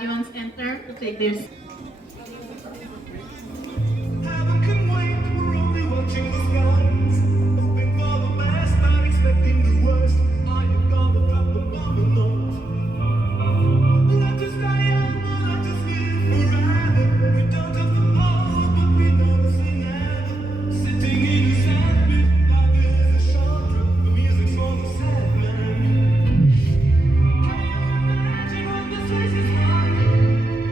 graduates enter to take their seats. Heaven can wait, we're only watching the skies. Hoping for the best, but expecting the worst. Are you gonna drop the bomb or not? Let us die young, let us live forever. We don't have the power, but we never say never. Sitting in a sandpit, life is a short trip. The music's for the sad man. Can you imagine when the face is won?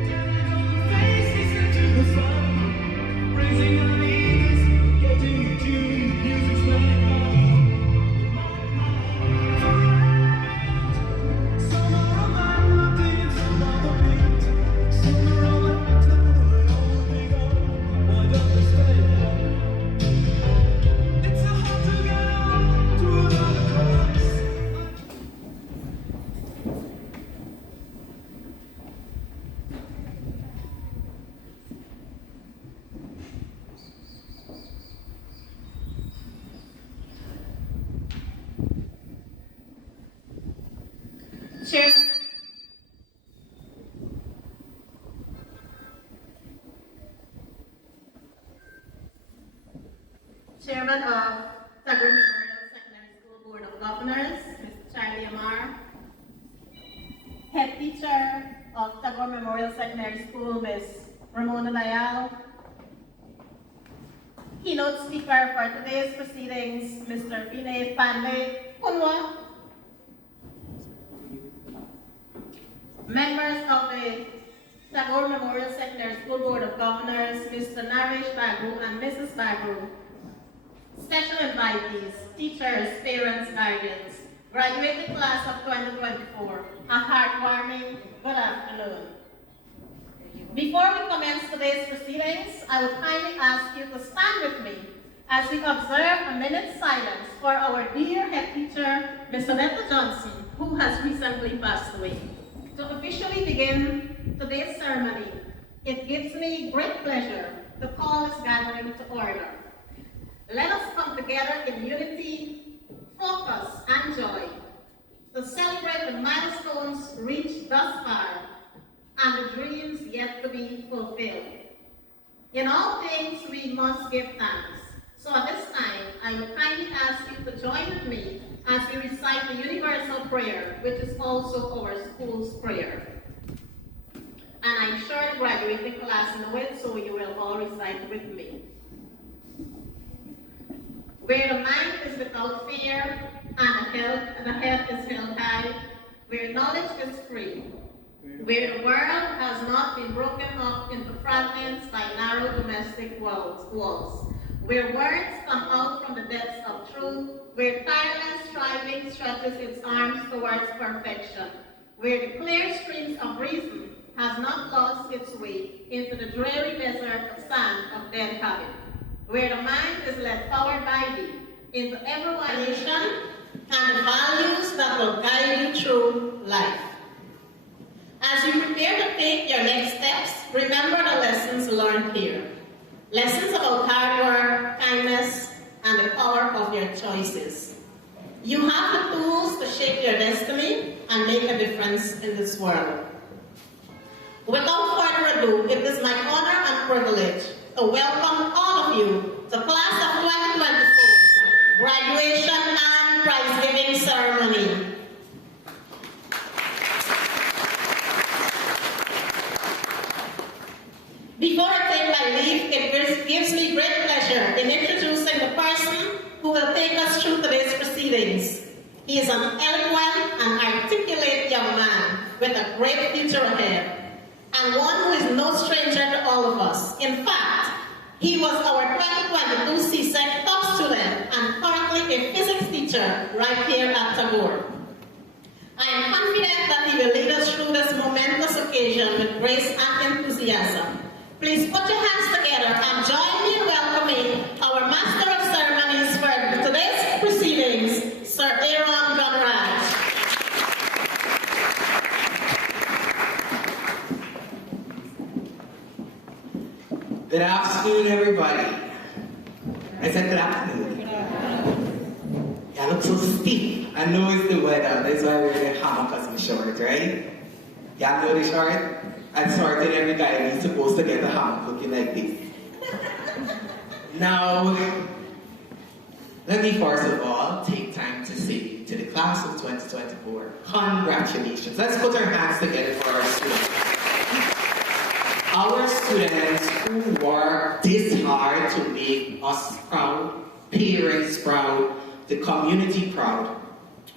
Turning all the faces into the sun. Raising our egos, getting in tune. The music's playing by the some are a man looking, some are the beat. Some are all left now, they all big up. Why don't they stay there? It's so hard to get on to another class. Chairman of Tagore Memorial Secondary School Board of Governors, Mr. Charlie Amar. Head teacher of Tagore Memorial Secondary School, Ms. Ramona Layal. Keynote speaker for today's proceedings, Mr. Vinay Pandey Kunwa. Members of the Tagore Memorial Secondary School Board of Governors, Mr. Naresh Bagu and Mrs. Bagu. Special invitees, teachers, parents, guardians, graduating class of 2024, a heartwarming good afternoon. Before we commence today's proceedings, I would kindly ask you to stand with me as we observe a minute's silence for our dear head teacher, Ms. Aletta Johnson, who has recently passed away. To officially begin today's ceremony, it gives me great pleasure to call this gathering to order. Let us come together in unity, focus, and joy to celebrate the milestones reached thus far and the dreams yet to be fulfilled. In all things, we must give thanks. So at this time, I would kindly ask you to join with me as we recite the universal prayer, which is also our school's prayer. And I'm sure the graduating class know it, so you will all recite with me. Where the mind is without fear and the head is held high, where knowledge is free, where the world has not been broken up into fragments by narrow domestic walls, where words come out from the depths of truth, where tireless striving stretches its arms towards perfection, where the clear streams of reason has not lost its way into the dreary desert of sand of dead habit, where the mind is led forward by thee into every nation and the values that will guide you through life. As you prepare to take your next steps, remember the lessons learned here. Lessons about hard work, kindness, and the power of your choices. You have the tools to shape your destiny and make a difference in this world. Without further ado, it is my honor and privilege to welcome all of you to Class of 2024 Graduation and Prize Giving Ceremony. Before I take my leave, it gives me great pleasure in introducing the person who will take us through today's proceedings. He is an eloquent and articulate young man with a great future ahead, and one who is no stranger to all of us. In fact, he was our 2022 CSEC top student and currently a physics teacher right here at Tagore. I am confident that he will lead us through this momentous occasion with grace and enthusiasm. Please put your hands together and join me in welcoming our Master of Ceremonies for today's proceedings, Sir Aaron Gunraj. Good afternoon, everybody. I said good afternoon. Yeah, I look so stiff. I know it's the weather. That's why we're in hammock as we short, right? Y'all know the short? And shorting every guy is supposed to get a hand looking like this. Now, let me first of all take time to say to the class of 2024, congratulations. Let's put our hands together for our students. Our students who work this hard to make us proud, parents proud, the community proud,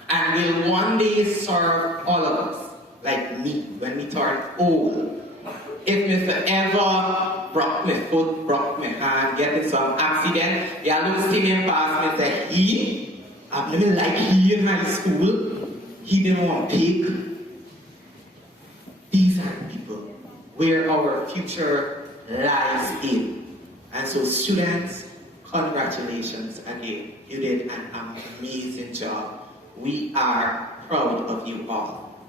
and will one day serve all of us, like me, when we turn old. If Mr. ever broke my foot, broke my hand, get in some accident, y'all don't see me pass me and say, I've never like he in high school, he didn't want to pick. These are the people where our future lies in. And so students, congratulations again. You did an amazing job. We are proud of you all.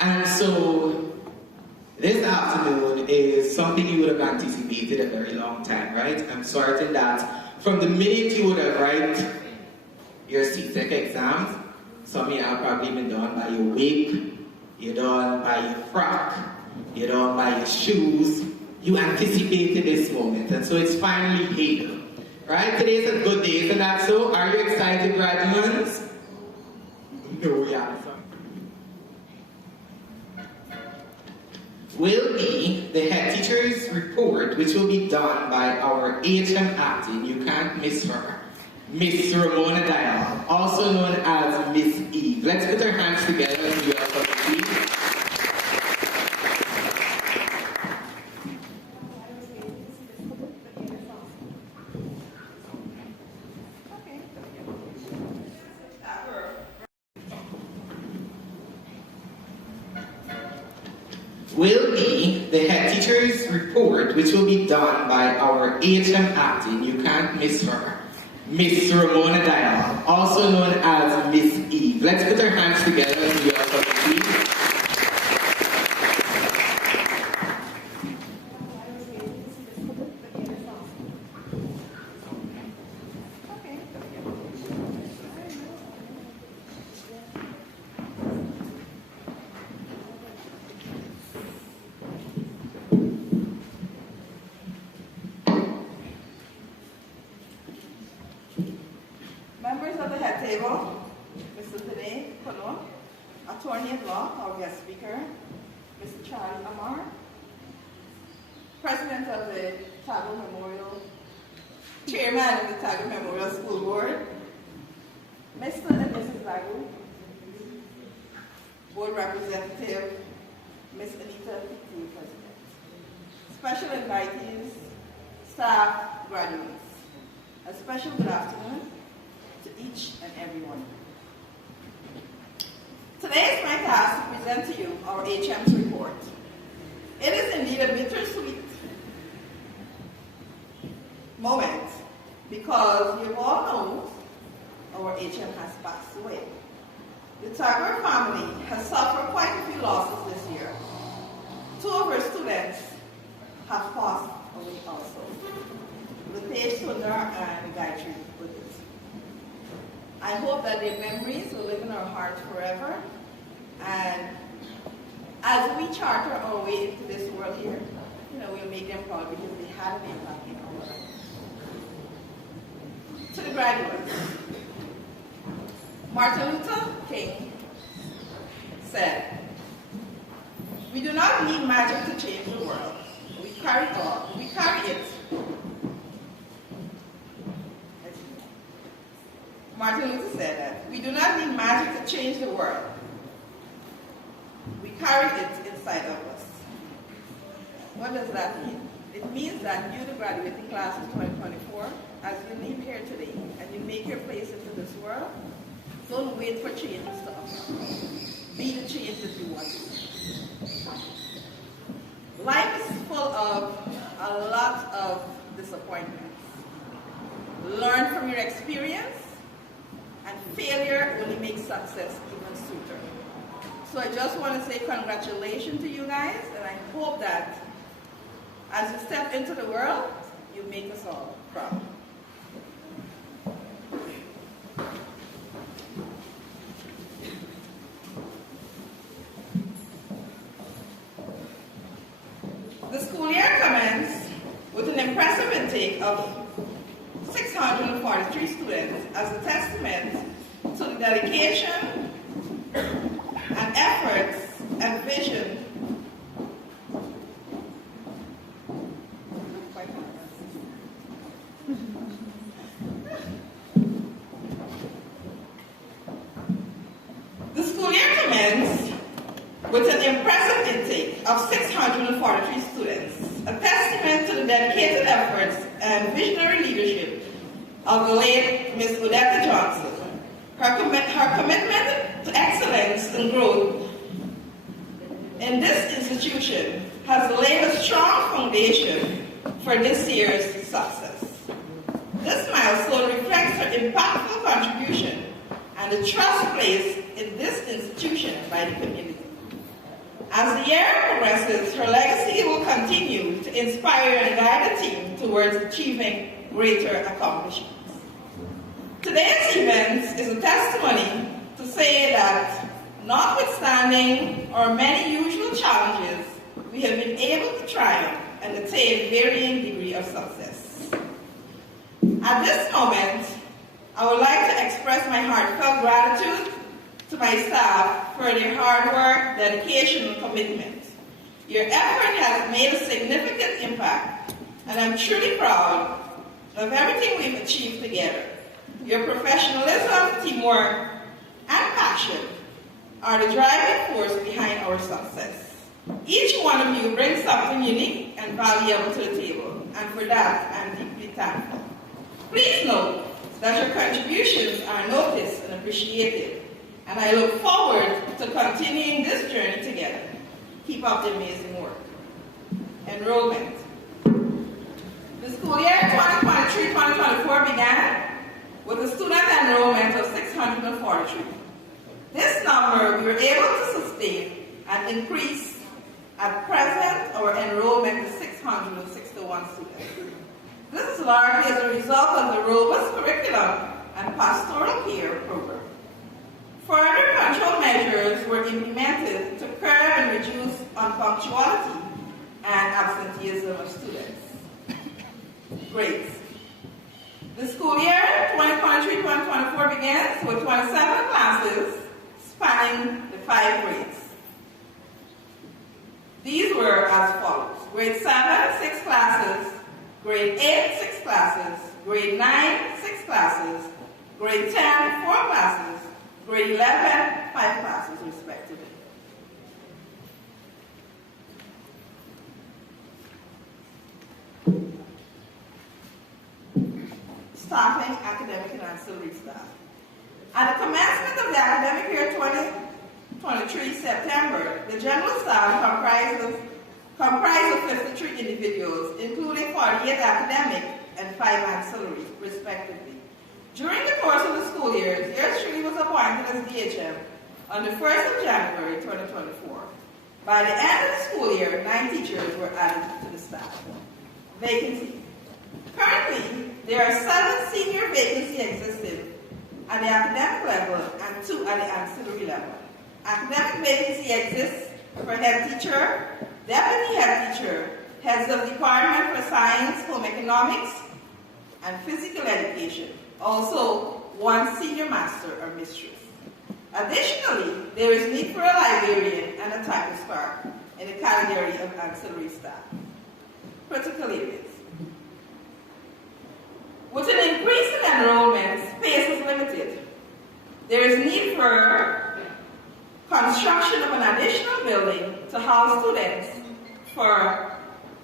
And so this afternoon is something you would have anticipated a very long time, right? I'm certain that from the minute you would have write your CSEC exams, some of you have probably been done by your wig, you're done by your frock, you're done by your shoes. You anticipated this moment, and so it's finally here, right? Today's a good day, isn't that so? Are you excited, graduates? No, yeah. Will be the head teacher's report, which will be done by our HM acting, you can't miss her, Miss Ramona Dial, also known as Miss Eve. Let's put our hands together and do our publicity. Will be the head teacher's report, which will be done by our HM acting, you can't miss her, Miss Ramona Dial, also known as Miss Eve. Let's put our hands together and do our publicity. Members of the head table, Mr. Vinay Kono, attorney at law, our guest speaker, Mr. Charlie Amar, president of the Tagore Memorial, chairman of the Tagore Memorial School Board, Mr. and Mrs. Bagu, board representative, Ms. Anita Pitti, president. Special invitees, staff, graduates. A special good afternoon to each and every one. Today is my task to present to you our HM's report. It is indeed a bittersweet moment because you all know our HM has passed away. The Tagore family has suffered quite a few losses this year. Two of our students have passed away also. The Page Sundar and Gayatri Buddhist. I hope that their memories will live in our hearts forever. And as we charter our way into this world here, we'll make them proud because they had an impact in our lives. To the graduates, Martin Luther King said, "We do not need magic to change the world. We carry God. We carry it." Martin Luther said that we do not need magic to change the world. We carry it inside of us. What does that mean? It means that you, the graduating class of 2024, as you leave here today and you make your place into this world, don't wait for changes to occur. Be the change that you want to see. Life is full of a lot of disappointments. Learn from your experience, and failure only makes success even sweeter. So I just want to say congratulations to you guys, and I hope that as you step into the world, you make us all proud. impressive intake of 643 students as a testament to the dedication and efforts and vision The school year commenced with an impressive intake of 643 students, a testament to the dedicated efforts and visionary leadership of the late Ms. Odetta Johnson. Her commitment to excellence and growth in this institution has laid a strong foundation for this year's success. This milestone reflects her impactful contribution and the trust placed in this institution by the community. As the year progresses, her legacy will continue to inspire and guide the team towards achieving greater accomplishments. Today's event is a testimony to say that, notwithstanding our many usual challenges, we have been able to triumph and attain varying degree of success. At this moment, I would like to express my heartfelt gratitude to my staff for their hard work, dedication, and commitment. Your effort has made a significant impact, and I'm truly proud of everything we've achieved together. Your professionalism, teamwork, and passion are the driving force behind our success. Each one of you brings something unique and valuable to the table, and for that, I'm deeply thankful. Please note that your contributions are noticed and appreciated, and I look forward to continuing this journey together. Keep up the amazing work. Enrollment. The school year 2023-2024 began with a student enrollment of 643. This number we were able to sustain and increase. At present, our enrollment is 661 students. This is largely as a result of the robust curriculum and pastoral care program. Further control measures were implemented to curb and reduce unpunctuality and absenteeism of students. Grades. The school year 2023-2024 begins with 27 classes spanning the 5 grades. These were as follows. Grade 7, 6 classes. Grade 8, 6 classes. Grade 9, 6 classes. Grade 10, 4 classes. Grade 11, 5 classes respectively. Staffing, academic, and ancillary staff. At the commencement of the academic year 2023 September, the general staff comprised of 53 individuals, including 48 academic and 5 ancillaries, respectively. During the course of the school year, yours truly was appointed as DHM on the 1st of January 2024. By the end of the school year, 9 teachers were added to the staff. Vacancy. Currently, there are 7 senior vacancies existing at the academic level and 2 at the ancillary level. Academic vacancy exists for head teacher, deputy head teacher, heads of department for science, home economics, and physical education. Also, 1 senior master or mistress. Additionally, there is need for a librarian and a typist clerk in the category of ancillary staff. Critical areas. With an increase in enrollment, space is limited. There is need for construction of an additional building to house students for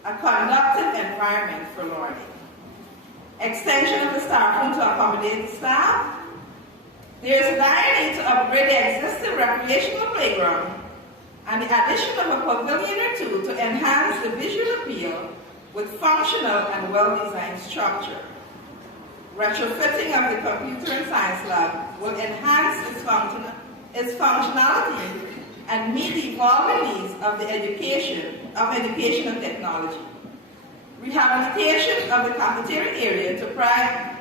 a conducive environment for learning. Extension of the staff room to accommodate the staff. There is a dire need to upgrade the existing recreational playground and the addition of a pavilion or 2 to enhance the visual appeal with functional and well-designed structure. Retrofitting of the computer and science lab will enhance its functionality and meet the evolving needs of education and technology. Rehabilitation of the cafeteria area to provide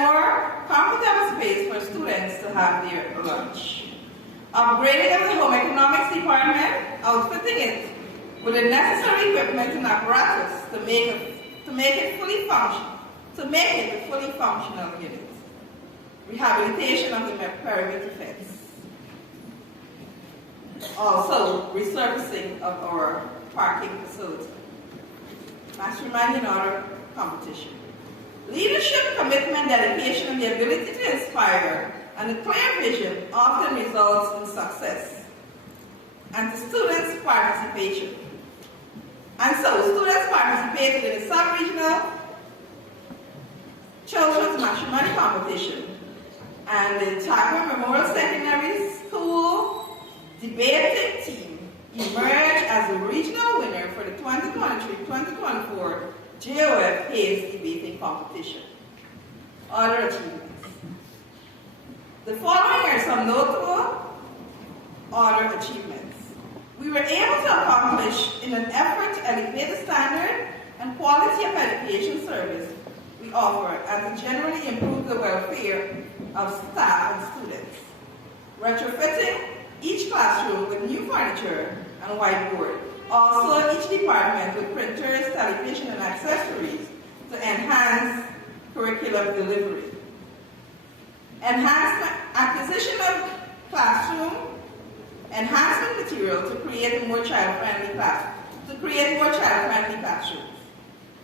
more comfortable space for students to have their lunch. Upgrading of the home economics department, outfitting it with the necessary equipment and apparatus to make to make it a fully functional unit. Rehabilitation of the perimeter fence. Also, resurfacing of our parking facility. Mastermind in order competition. Leadership, commitment, dedication, and the ability to inspire and a clear vision often results in success. And the students' participation. And so, students participated in a sub-regional children's matrimony competition. And the Tagore Memorial Secondary School debating team emerged as the regional winner for the 2023-2024 JOF Hayes debating competition. Other achievements. The following are some notable other achievements. We were able to accomplish in an effort to elevate the standard and quality of education service we offer and to generally improve the welfare of staff and students. Retrofitting each classroom with new furniture and whiteboard. Also, each department with printers, television, and accessories to enhance curriculum delivery. Acquisition of classroom enhancement material to create more child-friendly classrooms.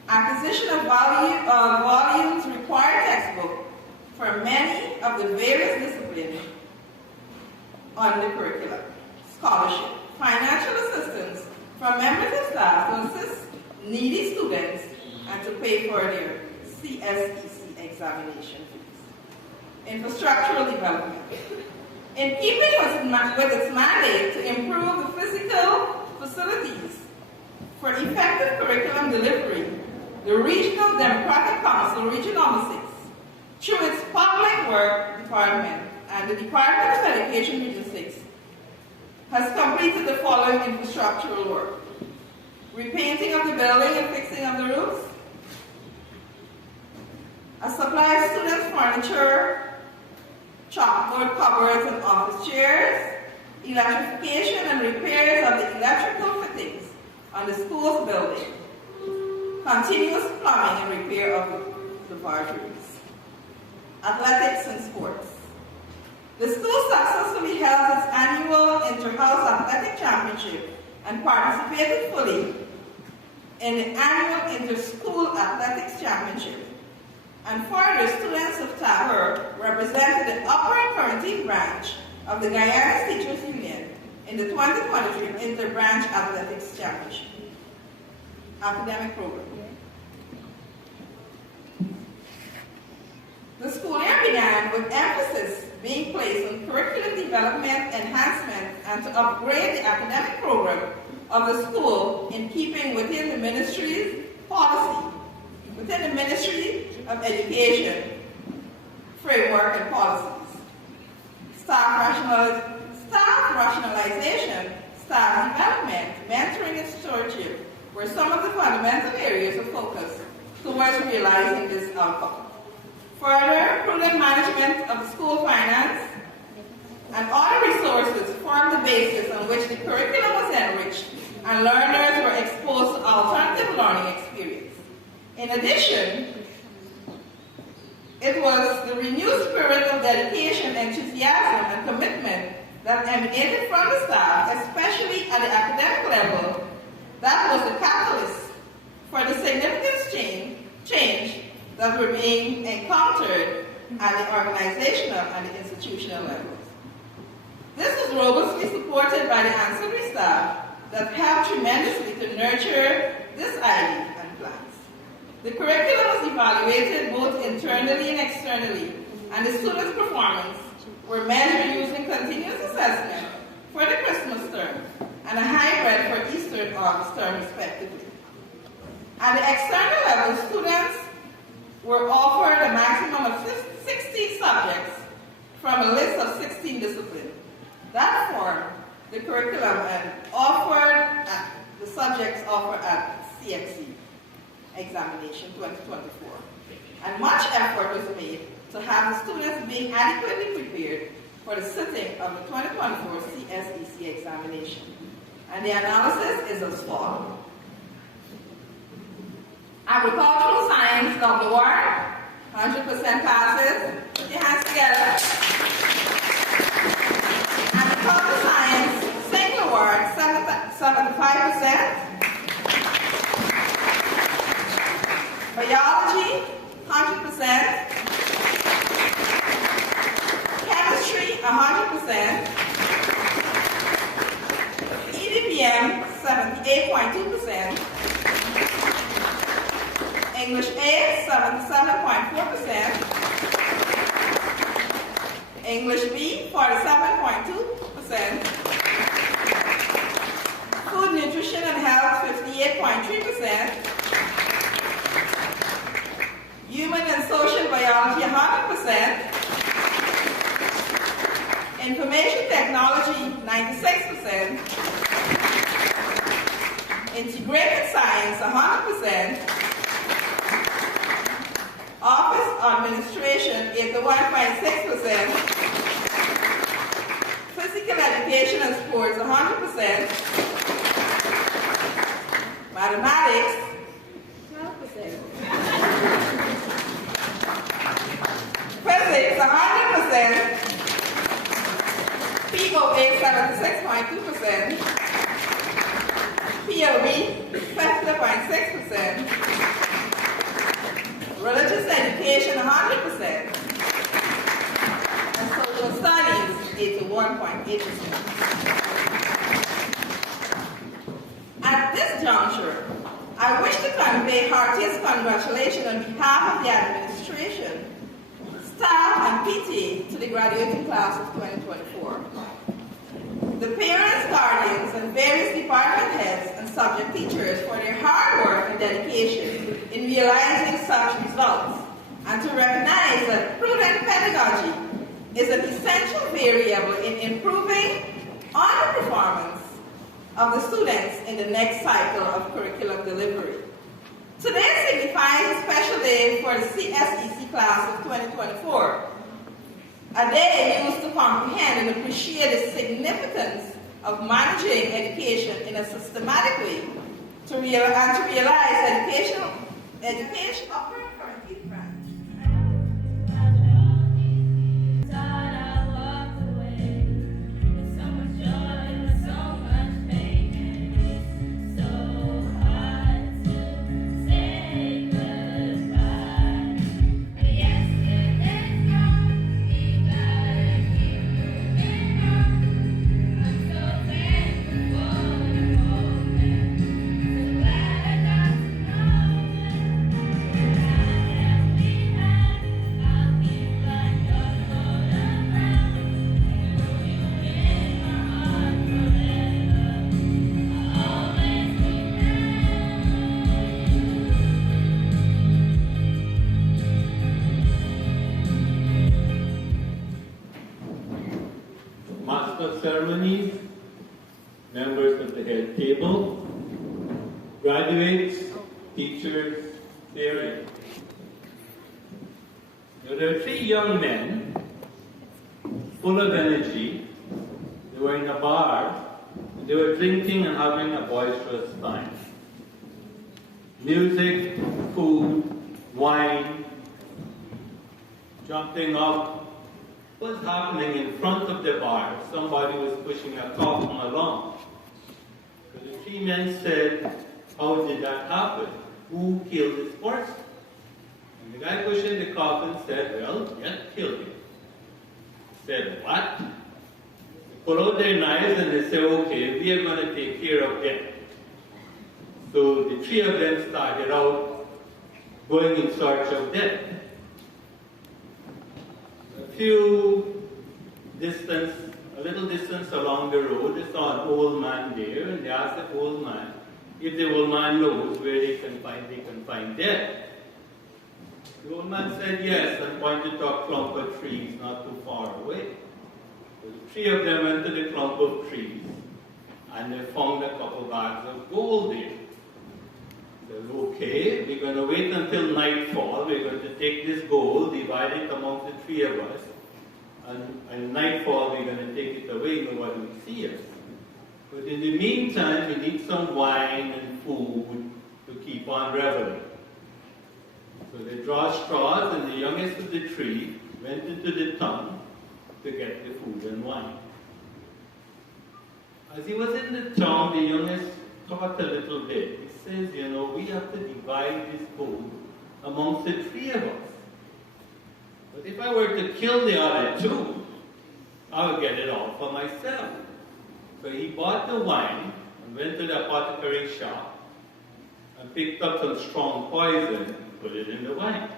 Acquisition of volumes required textbook for many of the various disciplines on the curriculum. Scholarship. Financial assistance from members of staff to assist needy students and to pay for their CSEC examination fees. Infrastructural development. In keeping with its mandate to improve the physical facilities for effective curriculum delivery, the Regional Democratic Council, Region Number 6, through its Public Work Department and the Department of Education, Region 6, has completed the following infrastructural work. Repainting of the building and fixing of the roofs. A supply of students' furniture, chalkboard cupboards and office chairs, electrification and repairs of the electrical fittings on the school's building, continuous plumbing and repair of the laboratories. Athletics and sports. The school successfully held its annual Inter-House Athletic Championship and participated fully in the annual Inter-School Athletics Championship. And further, students of Tagore represented the Upper and Quarantine branch of the Guyana Teachers Union in the 2023 Inter-Branch Athletics Championship. Academic program. The school year began with emphasis being placed on curriculum development, enhancement, and to upgrade the academic program of the school in keeping within the ministry's policy, within the Ministry of Education framework and policies. Staff rationalization, staff development, mentoring, and stewardship were some of the fundamental areas of focus towards realizing this outcome. Further, prudent management of the school finance and other resources formed the basis on which the curriculum was enriched and learners were exposed to alternative learning experience. In addition, it was the renewed spirit of dedication, enthusiasm, and commitment that emanated from the staff, especially at the academic level, that was the catalyst for the significant change that were being encountered at the organizational and the institutional levels. This was robustly supported by the ancillary staff that helped tremendously to nurture this idea and plans. The curriculum was evaluated both internally and externally, and the students' performance were measured using continuous assessment for the Christmas term and a hybrid for Easter and August term, respectively. At the external level, students were offered a maximum of 16 subjects from a list of 16 disciplines. That formed the curriculum and offered the subjects offered at CXC examination 2024. And much effort was made to have the students being adequately prepared for the sitting of the 2024 CSEC examination. And the analysis is as follows. Agricultural science, W1, 100% passes. Put your hands together. Agricultural science, single word, 75%. Biology, 100%. Chemistry, 100%. EDPM, 78.2%. English A, 77.4%. English B, 47.2%. Food, nutrition, and health, 58.3%. Human and social biology, 100%. Information technology, 96%. Integrated science, 100%. Office administration, 81.6%. Physical education and sports, 100%. Mathematics, 12%. Physics, 100%. POA, 76.2%. POB, 50.6%. Religious education, 100%. And social studies, 81.8%. At this juncture, I wish to convey heartiest congratulations on behalf of the administration, staff, and PTA to the graduating class of 2024. The parents, guardians, and various department heads and subject teachers for their hard work and dedication in realizing such results, and to recognize that prudent pedagogy is an essential variable in improving on the performance of the students in the next cycle of curriculum delivery. Today signifies a special day for the CSEC class of 2024, a day used to comprehend and appreciate the significance of managing education in a systematic way to realize education of current branch. Ceremonies, members of the head table, graduates, teachers, parents. Now, there are 3 young men full of energy. They were in a bar, and they were drinking and having a boisterous time. Music, food, wine, jumping up. What was happening in front of the bar? Somebody was pushing a coffin along. So the 3 men said, how did that happen? Who killed this person? And the guy pushing the coffin said, well, Death killed him. He said, what? They pull out their knives and they say, okay, we are going to take care of Death. So the 3 of them started out going in search of Death. A little distance along the road, they saw an old man there, and they asked the old man if the old man knows where they can find Death. The old man said yes, and pointed to a clump of trees not too far away. So the 3 of them went to the clump of trees, and they found a couple bags of gold there. They said, okay, we're going to wait until nightfall. We're going to take this gold, divide it among the 3 of us, and nightfall we're going to take it away, nobody will see us. But in the meantime, we need some wine and food to keep on reveling. So they draw straws, and the youngest of the three went into the town to get the food and wine. As he was in the town, the youngest thought a little bit. He says, we have to divide this gold amongst the three of us. But if I were to kill the other two, I would get it all for myself. So he bought the wine and went to the apothecary shop and picked up some strong poison and put it in the wine.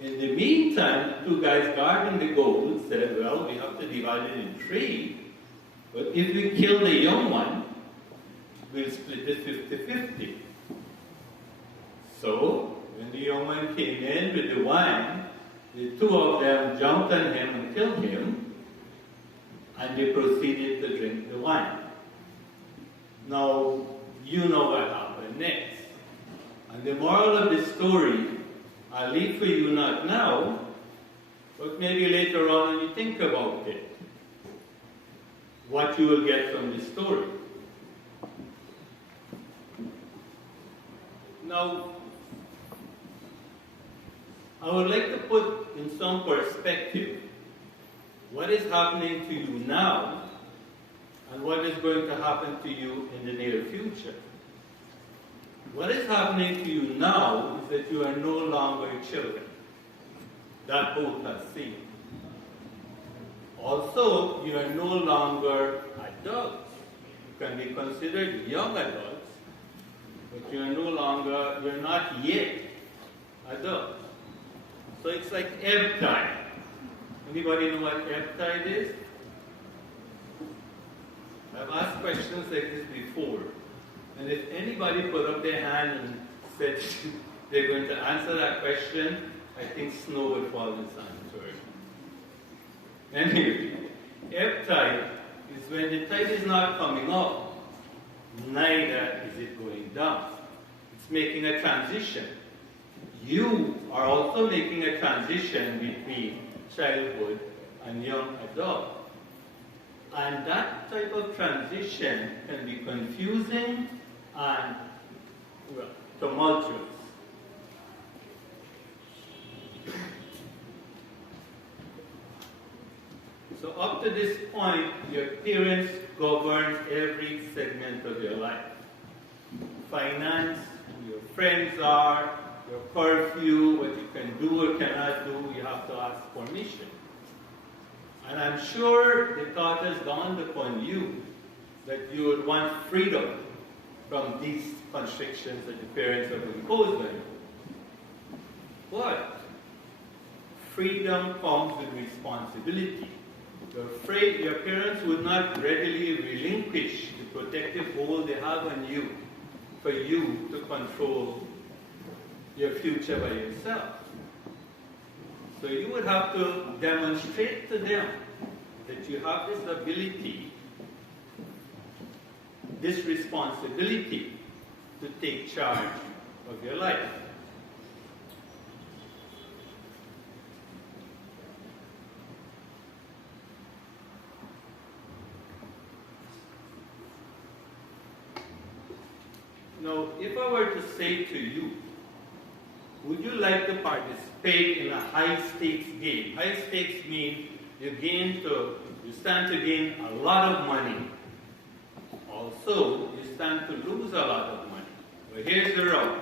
In the meantime, the two guys guarding the gold said, well, we have to divide it in three, but if we kill the young one, we'll split it 50-50. So, when the young one came in with the wine, the two of them jumped on him and killed him, and they proceeded to drink the wine. Now, you know what happened next. And the moral of the story, I'll leave for you not now, but maybe later on when you think about it, what you will get from the story. Now, I would like to put in some perspective what is happening to you now and what is going to happen to you in the near future. What is happening to you now is that you are no longer children. That both has seen. Also, you are no longer adults. You can be considered young adults, but you're not yet adults. So it's like ebb tide. Anybody know what ebb tide is? I've asked questions like this before. And if anybody put up their hand and said they're going to answer that question, I think snow would fall in sanctuary. Anyway, ebb tide is when the tide is not coming up, neither is it going down. It's making a transition. You are also making a transition between childhood and young adult. And that type of transition can be confusing and tumultuous. So up to this point, your parents govern every segment of your life. Finance, who your friends are, your curfew, what you can do or cannot do, you have to ask permission. And I'm sure the thought has dawned upon you that you would want freedom from these constrictions that the parents have imposed on you. But freedom comes with responsibility. You're afraid your parents would not readily relinquish the protective hold they have on you for you to control your future by yourself. So you would have to demonstrate to them that you have this ability, this responsibility to take charge of your life. Now, if I were to say to you, would you like to participate in a high-stakes game? High-stakes mean you stand to gain a lot of money. Also, you stand to lose a lot of money. But here's the rub.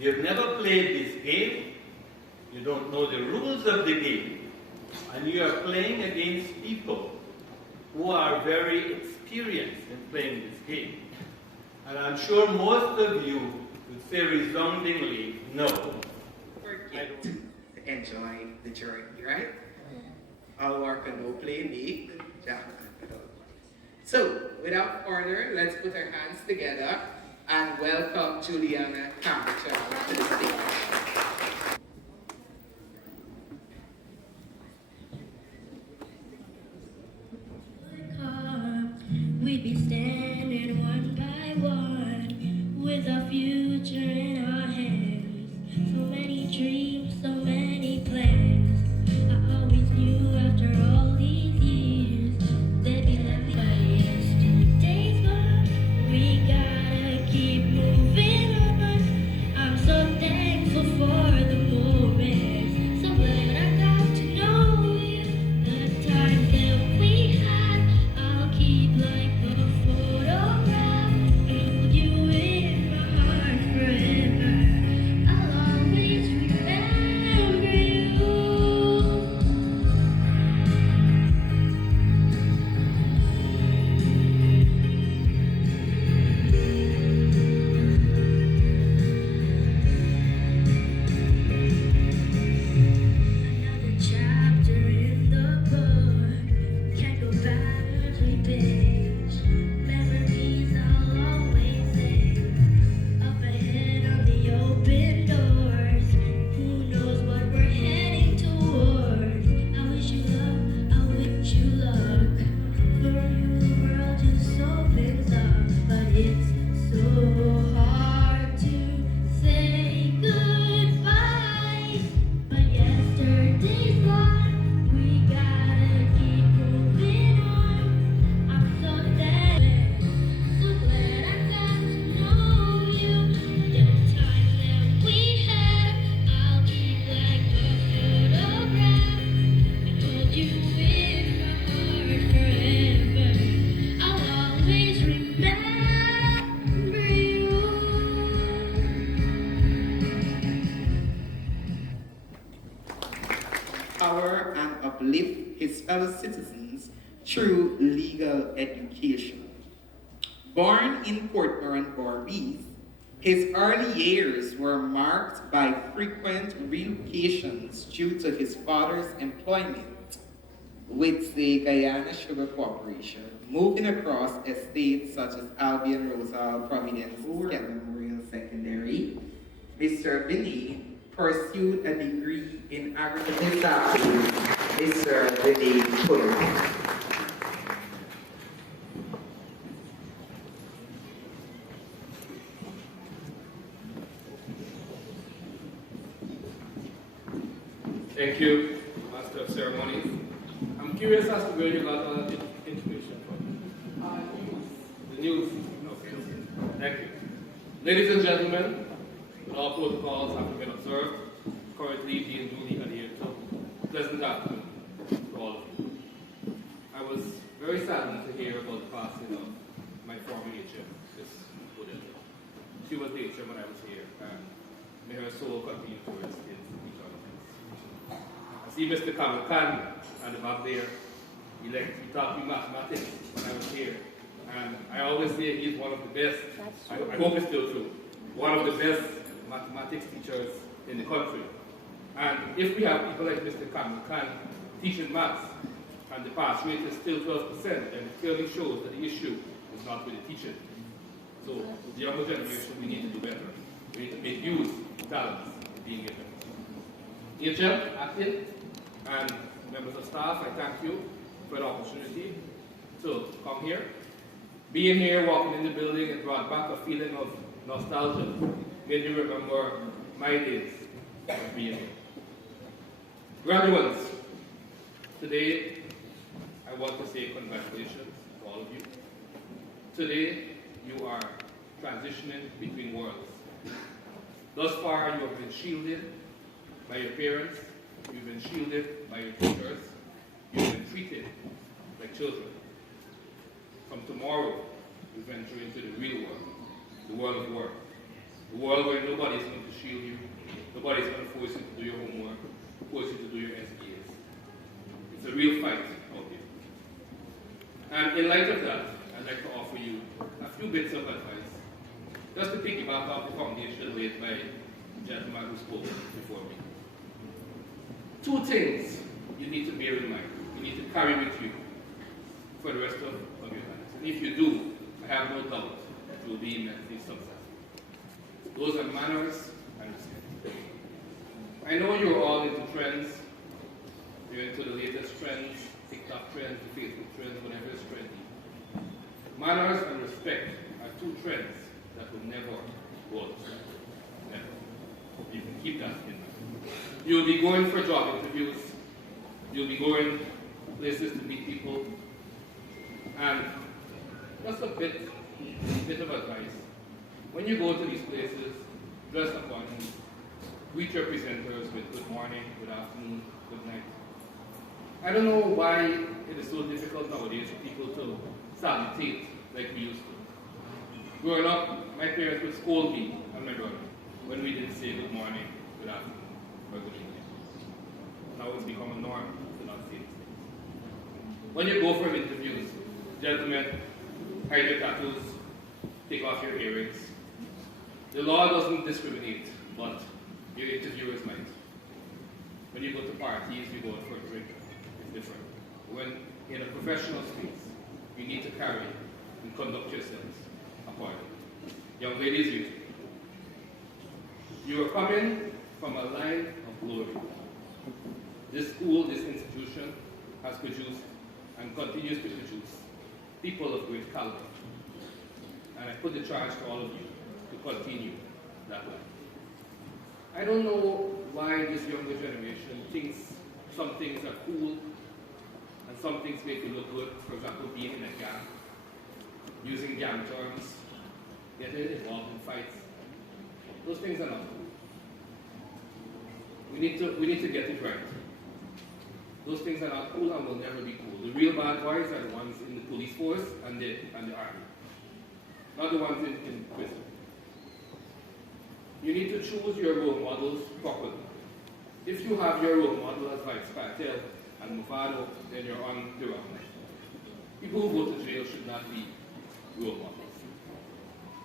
You've never played this game. You don't know the rules of the game. And you are playing against people who are very experienced in playing this game. And I'm sure most of you would say resoundingly, no. Forget to enjoy the journey, right? Our work and no play me, Jack. So, without further, let's put our hands together and welcome Juliana Campbell to the stage. We'd be standing one by one with our future in our hands. So many dreams, so many plans. I always knew after all these years they'd be left by yesterday's gone. We gotta keep moving on. I'm so thankful for citizens through legal education. Born in Portmore, Berbice, his early years were marked by frequent relocations due to his father's employment with the Guyana Sugar Corporation, moving across estates such as Albion, Rosal, Providence, Tagore Memorial Secondary. Mr. Vinny pursued a degree in agriculture. Mr. Vinny Pullman. Thank you, Master of Ceremonies. I'm curious as to where you got all that information from. The news. Okay. Thank you. Ladies and gentlemen, all protocols have been observed, currently being duly adhered to. Pleasant afternoon to all of you. I was very saddened to hear about the passing of my former HM, Miss Odell. She was the HM when I was here, and may her soul continue to rest in eternity. I see Mr. Kamal Khan and the back there. He taught me mathematics when I was here. And I always say he's one of the best, I hope it's still true, one of the best mathematics teachers in the country. And if we have people like Mr. Kamal Khan teaching maths, and the pass rate is still 12%, then it clearly shows that the issue is not with the teaching. So with the younger generation, we need to do better. We need to make use of talents being given. HM, acting, and members of staff, I thank you for the opportunity to come here. Being here, walking in the building, it brought back a feeling of nostalgia. Made me remember my days of being here. Graduates, today I want to say congratulations to all of you. Today you are transitioning between worlds. Thus far you have been shielded by your parents, you've been shielded by your teachers, you've been treated like children. From tomorrow, you venture into the real world, the world of work, the world where nobody's going to shield you, nobody's going to force you to do your homework, force you to do your SBAs. It's a real fight out there. And in light of that, I'd like to offer you a few bits of advice, just to piggyback off the foundation laid by the gentleman who spoke before me. Two things you need to bear in mind, you need to carry with you for the rest of your lives. And if you do, I have no doubt that you will be immensely successful. Those are manners and respect. I know you're all into trends. You're into the latest trends, TikTok trends, the Facebook trends, whatever is trendy. Manners and respect are two trends that will never go out of style. Never. You can keep that in mind. You'll be going for job interviews. You'll be going places to meet people. And just a bit of advice. When you go to these places, dress accordingly. Greet your presenters with good morning, good afternoon, good night. I don't know why it is so difficult nowadays for people to salutate like we used to. Growing up, my parents would scold me and my brother when we didn't say good morning, good afternoon, or good evening. Now it's become a norm to not say these things. When you go for interviews, gentlemen, hide your tattoos, take off your earrings. The law doesn't discriminate, but your interviewers might. When you go to parties, you go for a drink, it's different. When in a professional space, you need to carry and conduct yourselves accordingly. Young ladies, you are coming from a line of glory. This school, this institution, has produced and continues to produce people of great caliber. And I put the charge to all of you to continue that way. I don't know why this younger generation thinks some things are cool and some things make you look good. For example, being in a gang, using gang terms, getting involved in fights. Those things are not cool. We need to get it right. Those things are not cool and will never be cool. The real bad boys are the ones in the police force and the army, not the ones in prison. You need to choose your role models properly. If you have your role model as Vice Patel, and Movado, then you're on the wrong line. People who go to jail should not be role models.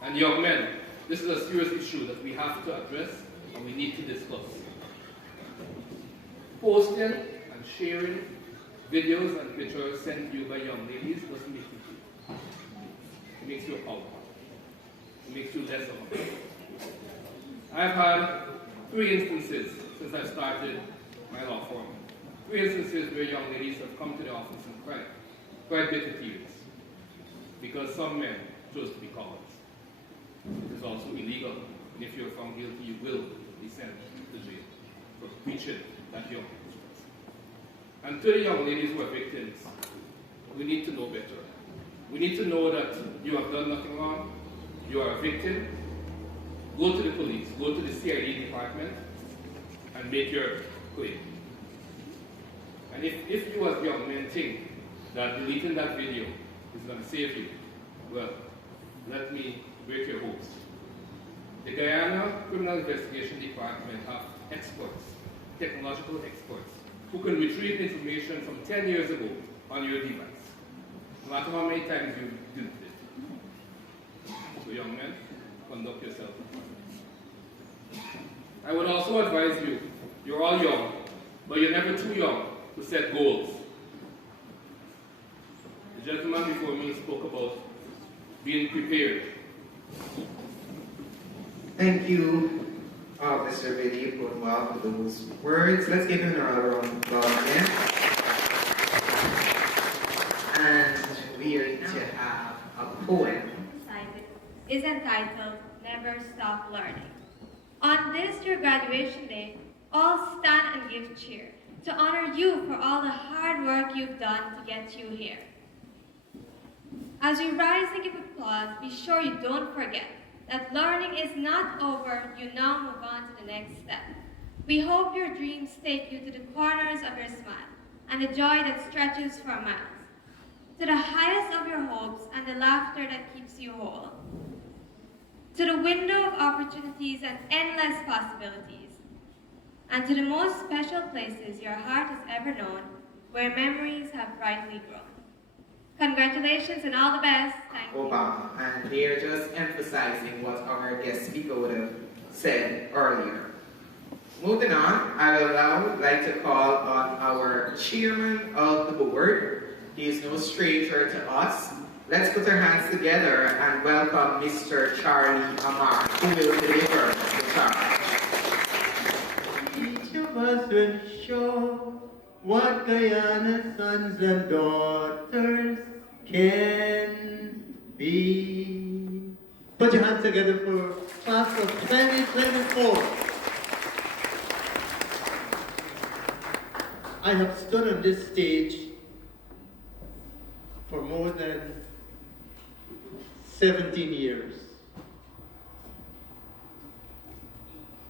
And young men, this is a serious issue that we have to address and we need to discuss. Posting and sharing videos and pictures sent to you by young ladies doesn't make you feel. It makes you a coward. It makes you less of a man. I've had 3 instances since I started my law firm. 3 instances where young ladies have come to the office and cried bitter tears, because some men chose to be cowards. It is also illegal, and if you're found guilty, you will be sent to jail for preaching that young principles. And to the young ladies who are victims, we need to know better. We need to know that you have done nothing wrong, you are a victim. Go to the police, go to the CID department, and make your claim. And if you as young men think that deleting that video is going to save you, well, let me break your hopes. The Guyana Criminal Investigation Department have experts, technological experts, who can retrieve information from 10 years ago on your device, no matter how many times you did it. So young men, conduct yourself. I would also advise you, you're all young, but you're never too young to set goals. The gentleman before me spoke about being prepared. Thank you, Mr. Billy Cornwell, for those words. Let's give him another round of applause again. And we are going to have a poem. Is entitled Never Stop Learning. On this, your graduation day, all stand and give cheer to honor you for all the hard work you've done to get you here. As you rise and give applause, be sure you don't forget that learning is not over. You now move on to the next step. We hope your dreams take you to the corners of your smile and the joy that stretches for miles, to the highest of your hopes and the laughter that keeps you whole, to the window of opportunities and endless possibilities, and to the most special places your heart has ever known, where memories have brightly grown. Congratulations and all the best. Thank you. Obama, and they're just emphasizing what our guest speaker would have said earlier. Moving on, I would now like to call on our chairman of the board. He is no stranger to us. Let's put our hands together and welcome Mr. Charlie Amar, who will deliver the charge. Each of us will show what Guyana's sons and daughters can be. Put your hands together for class of 2024. I have stood on this stage for more than 17 years,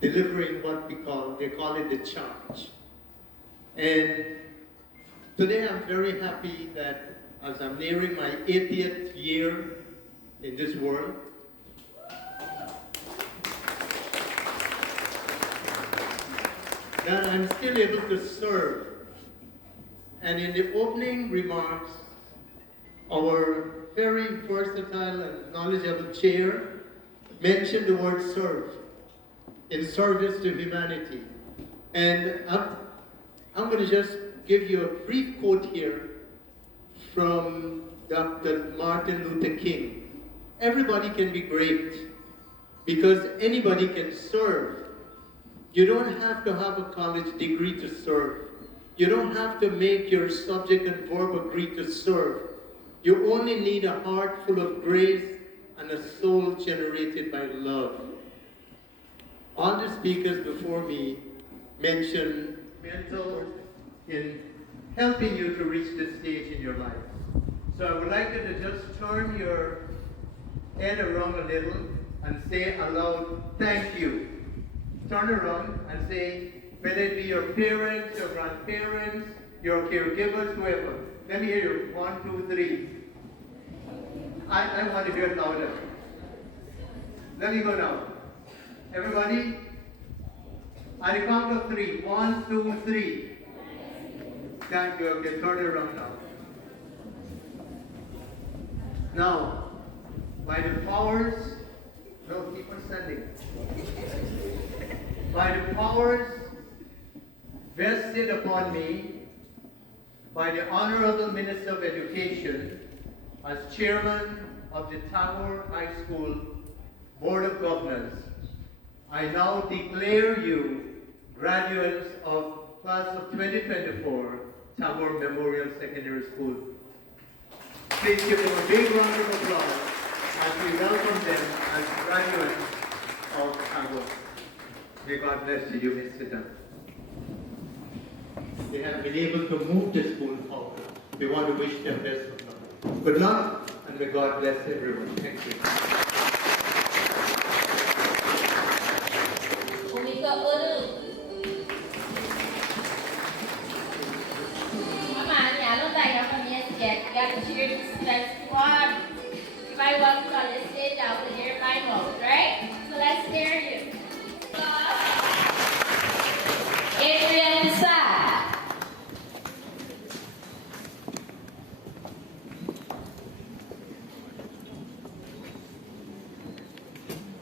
delivering what they call it the charge. And today I'm very happy that as I'm nearing my 80th year in this world, that I'm still able to serve. And in the opening remarks, our very versatile and knowledgeable chair mentioned the word serve, in service to humanity. And I'm going to just give you a brief quote here from Dr. Martin Luther King. Everybody can be great because anybody can serve. You don't have to have a college degree to serve. You don't have to make your subject and verb agree to serve. You only need a heart full of grace and a soul generated by love. All the speakers before me mentioned mental in helping you to reach this stage in your life. So I would like you to just turn your head around a little and say aloud, thank you. Turn around and say, whether it be your parents, your grandparents, your caregivers, whoever. Let me hear you. 1, 2, 3. I want to hear it louder. Let me go now. Everybody, at the count of 3. 1, 2, 3. Thank you. Okay, turn it around now. Now, by the powers, no, keep on standing. By the powers vested upon me by the Honorable Minister of Education as Chairman of the Tagore High School Board of Governors, I now declare you graduates of class of 2024 Tagore Memorial Secondary School. Please give them a big round of applause as we welcome them as graduates of Tagore. May God bless you. You may sit down. They have been able to move the school forward. We want to wish them best of luck. Good luck, and may God bless everyone. Thank you. Got to cheer the next squad. You might welcome on this stage out with your finals, right? So let's hear you. Adrian Sa.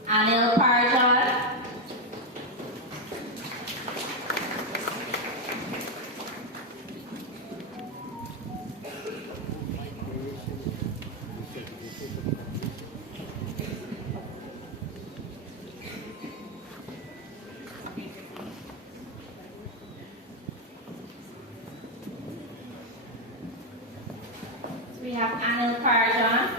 Anil Parjan. We have Anil Parjan.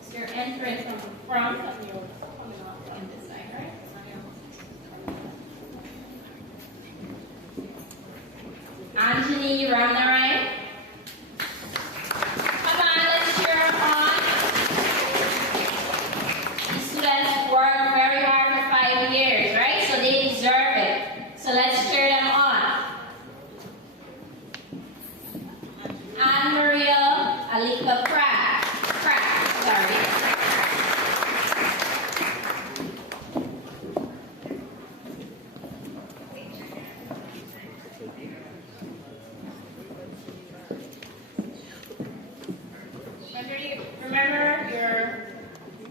So you're entering from the front and you're coming off on this side, right? Anjali Ramnarayan. Come on, let's cheer them on. These students worked very hard for 5 years, right? So they deserve it. So let's cheer them on. Anne Maria Alika Pratt, sorry. Remember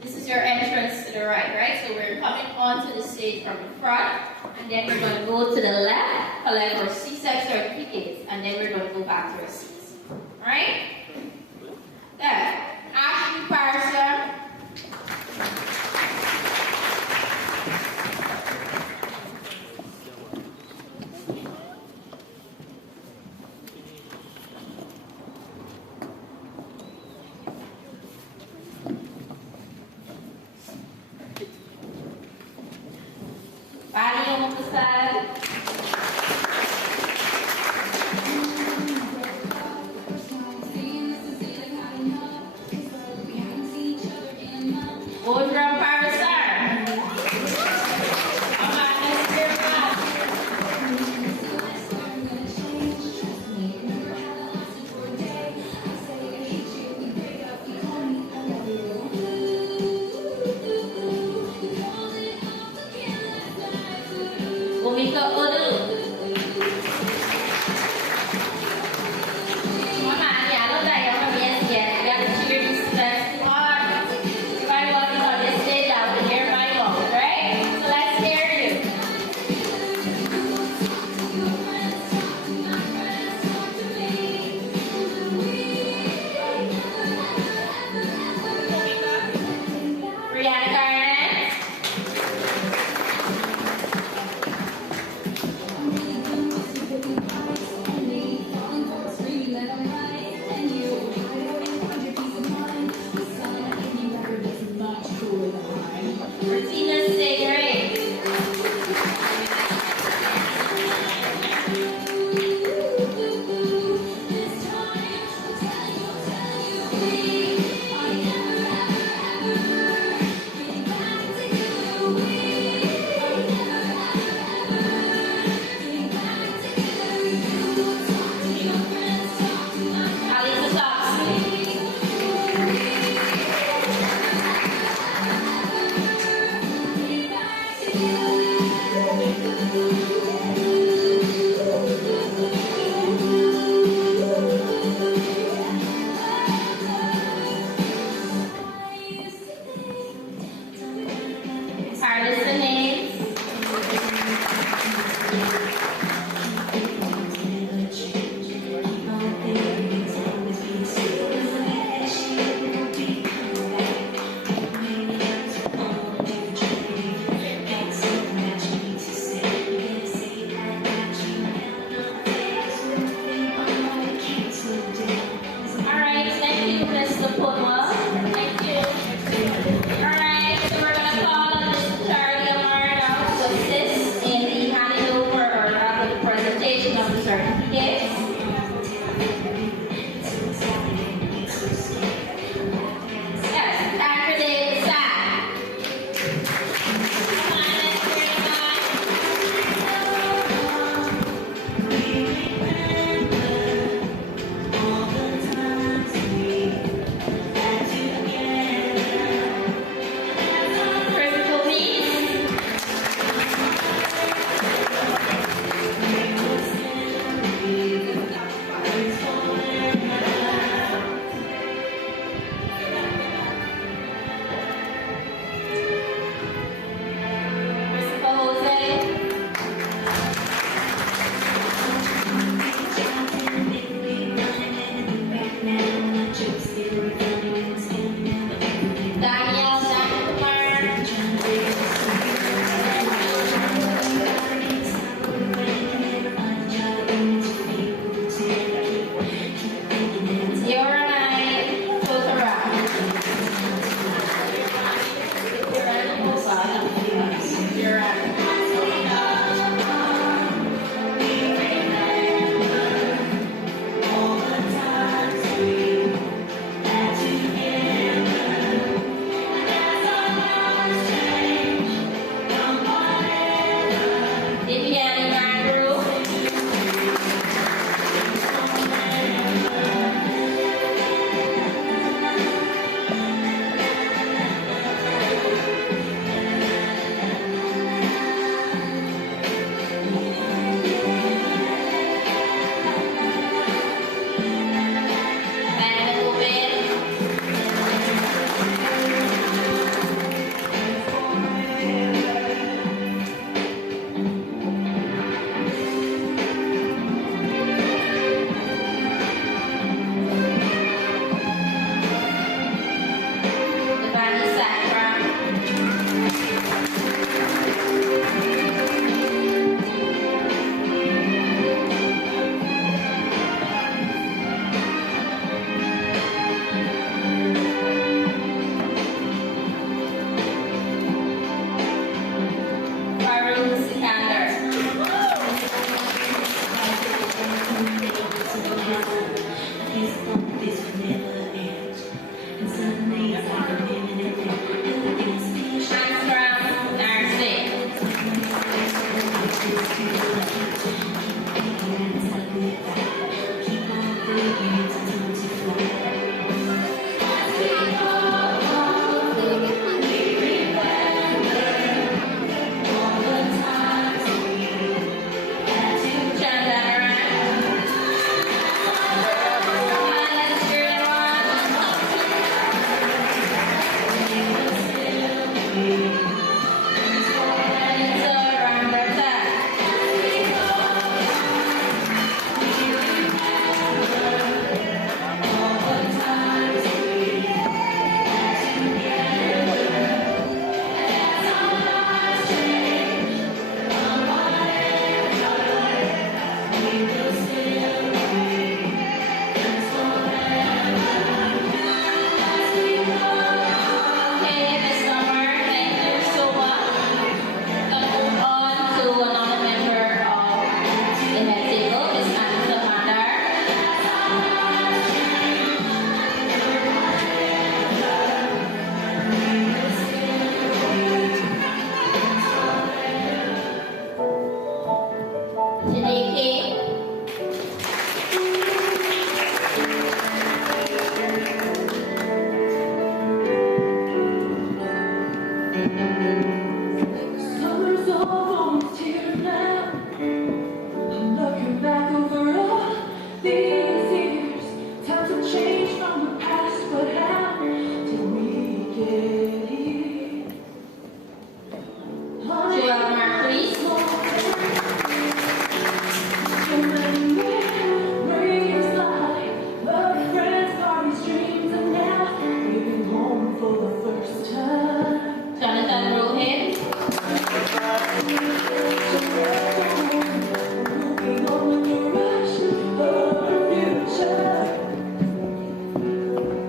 this is your entrance to the right? So we're coming onto the stage from the front, and then we're going to go to the left, collect our C-sex certificates, and then we're going to go back to our seats. Alright? Then, Ashley Parson. Bali Omusad. Daniel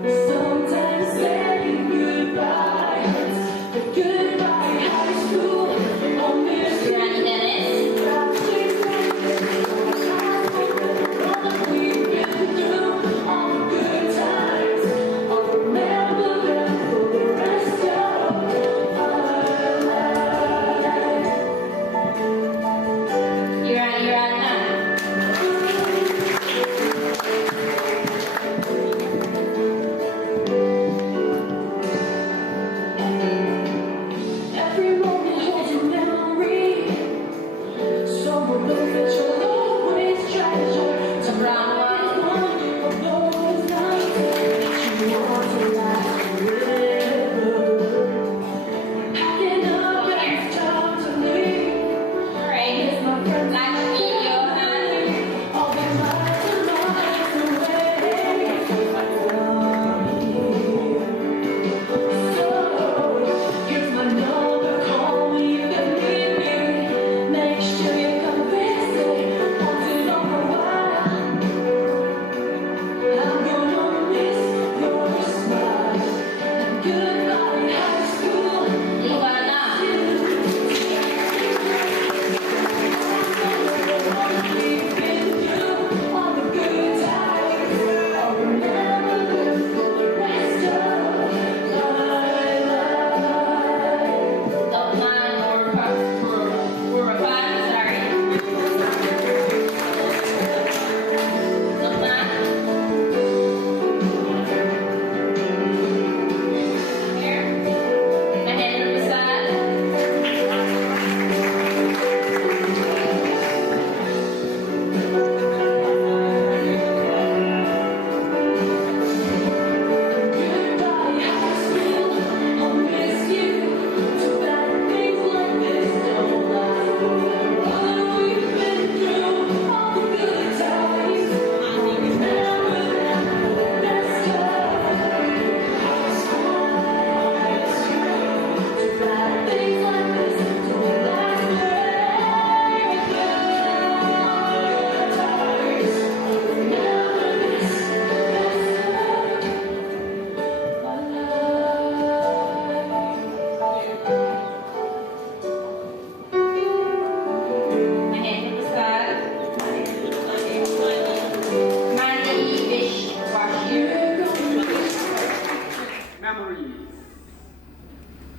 Sometimes saying goodbye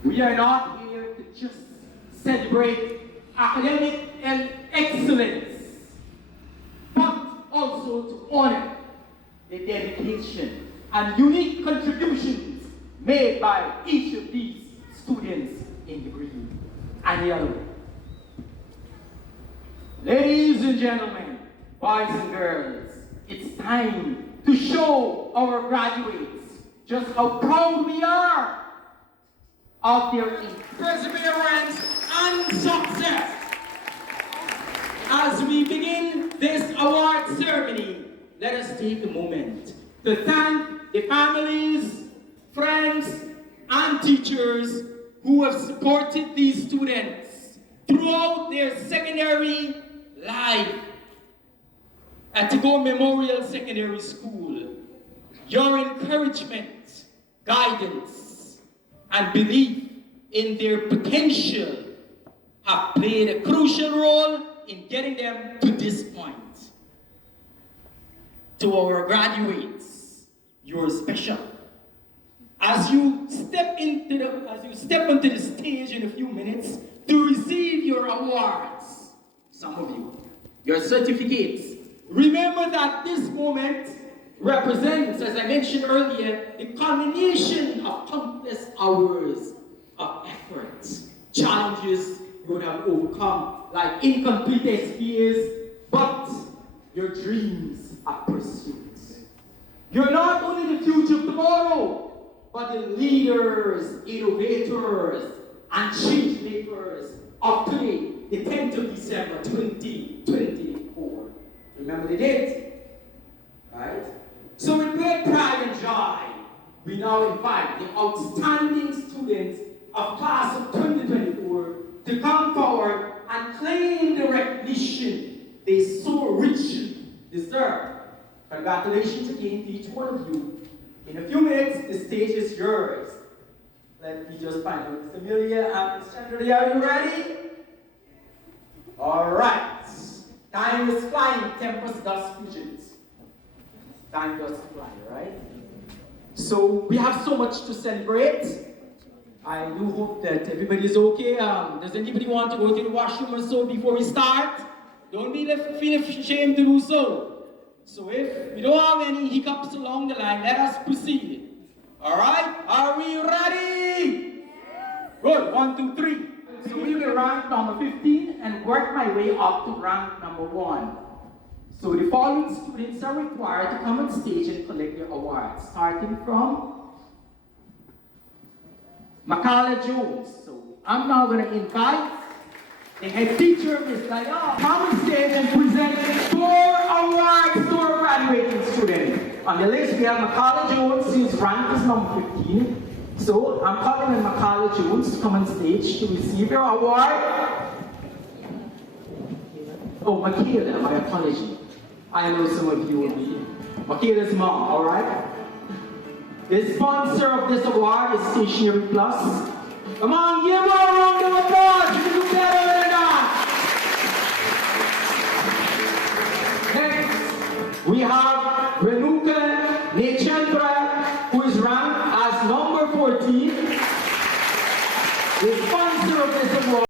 We are not here to just celebrate academic and excellence, but also to honor the dedication and unique contributions made by each of these students in the green and yellow. Ladies and gentlemen, boys and girls, it's time to show our graduates just how proud we are of their perseverance and success. As we begin this award ceremony, let us take a moment to thank the families, friends, and teachers who have supported these students throughout their secondary life at Tagore Memorial Secondary School. Your encouragement, guidance, and belief in their potential have played a crucial role in getting them to this point. To our graduates, you're special. As you step onto the stage in a few minutes to receive your awards, some of you, your certificates, remember that this moment represents, as I mentioned earlier, the culmination of countless hours of effort, challenges you would have overcome, like incomplete SPAs, but your dreams are pursued. You're not only the future of tomorrow, but the leaders, innovators, and change makers of today, the 10th of December 2024. Remember the date? Right? So with great pride and joy, we now invite the outstanding students of class of 2024 to come forward and claim the recognition they so richly deserve. Congratulations again to each one of you. In a few minutes, the stage is yours. Let me just find out Mr. Amelia and Ms. Chandra. Are you ready? All right. Time is flying, tempest dust fusions. Time does fly, right? So we have so much to celebrate. I do hope that everybody is okay. Does anybody want to go to the washroom or so before we start? Don't be feel ashamed to do so. So if we don't have any hiccups along the line, let us proceed. All right? Are we ready? Yes. Good. 1, 2, 3. So we will rank number 15 and work my way up to rank number 1. So the following students are required to come on stage and collect their awards, starting from Makala Jones. So I'm now going to invite the head teacher, Ms. Guyana, come on stage and present 4 awards to our graduating student. On the list we have Makala Jones, whose rank is number 15. So I'm calling on Makala Jones to come on stage to receive your award. Oh, Michaela, my apology. I know some of you will be. Michaela's mom, all right? The sponsor of this award is Stationery Plus. Come on, give her a round of applause. You can do better than that. Next, we have Renuka Nechandra, who is ranked as number 14. The sponsor of this award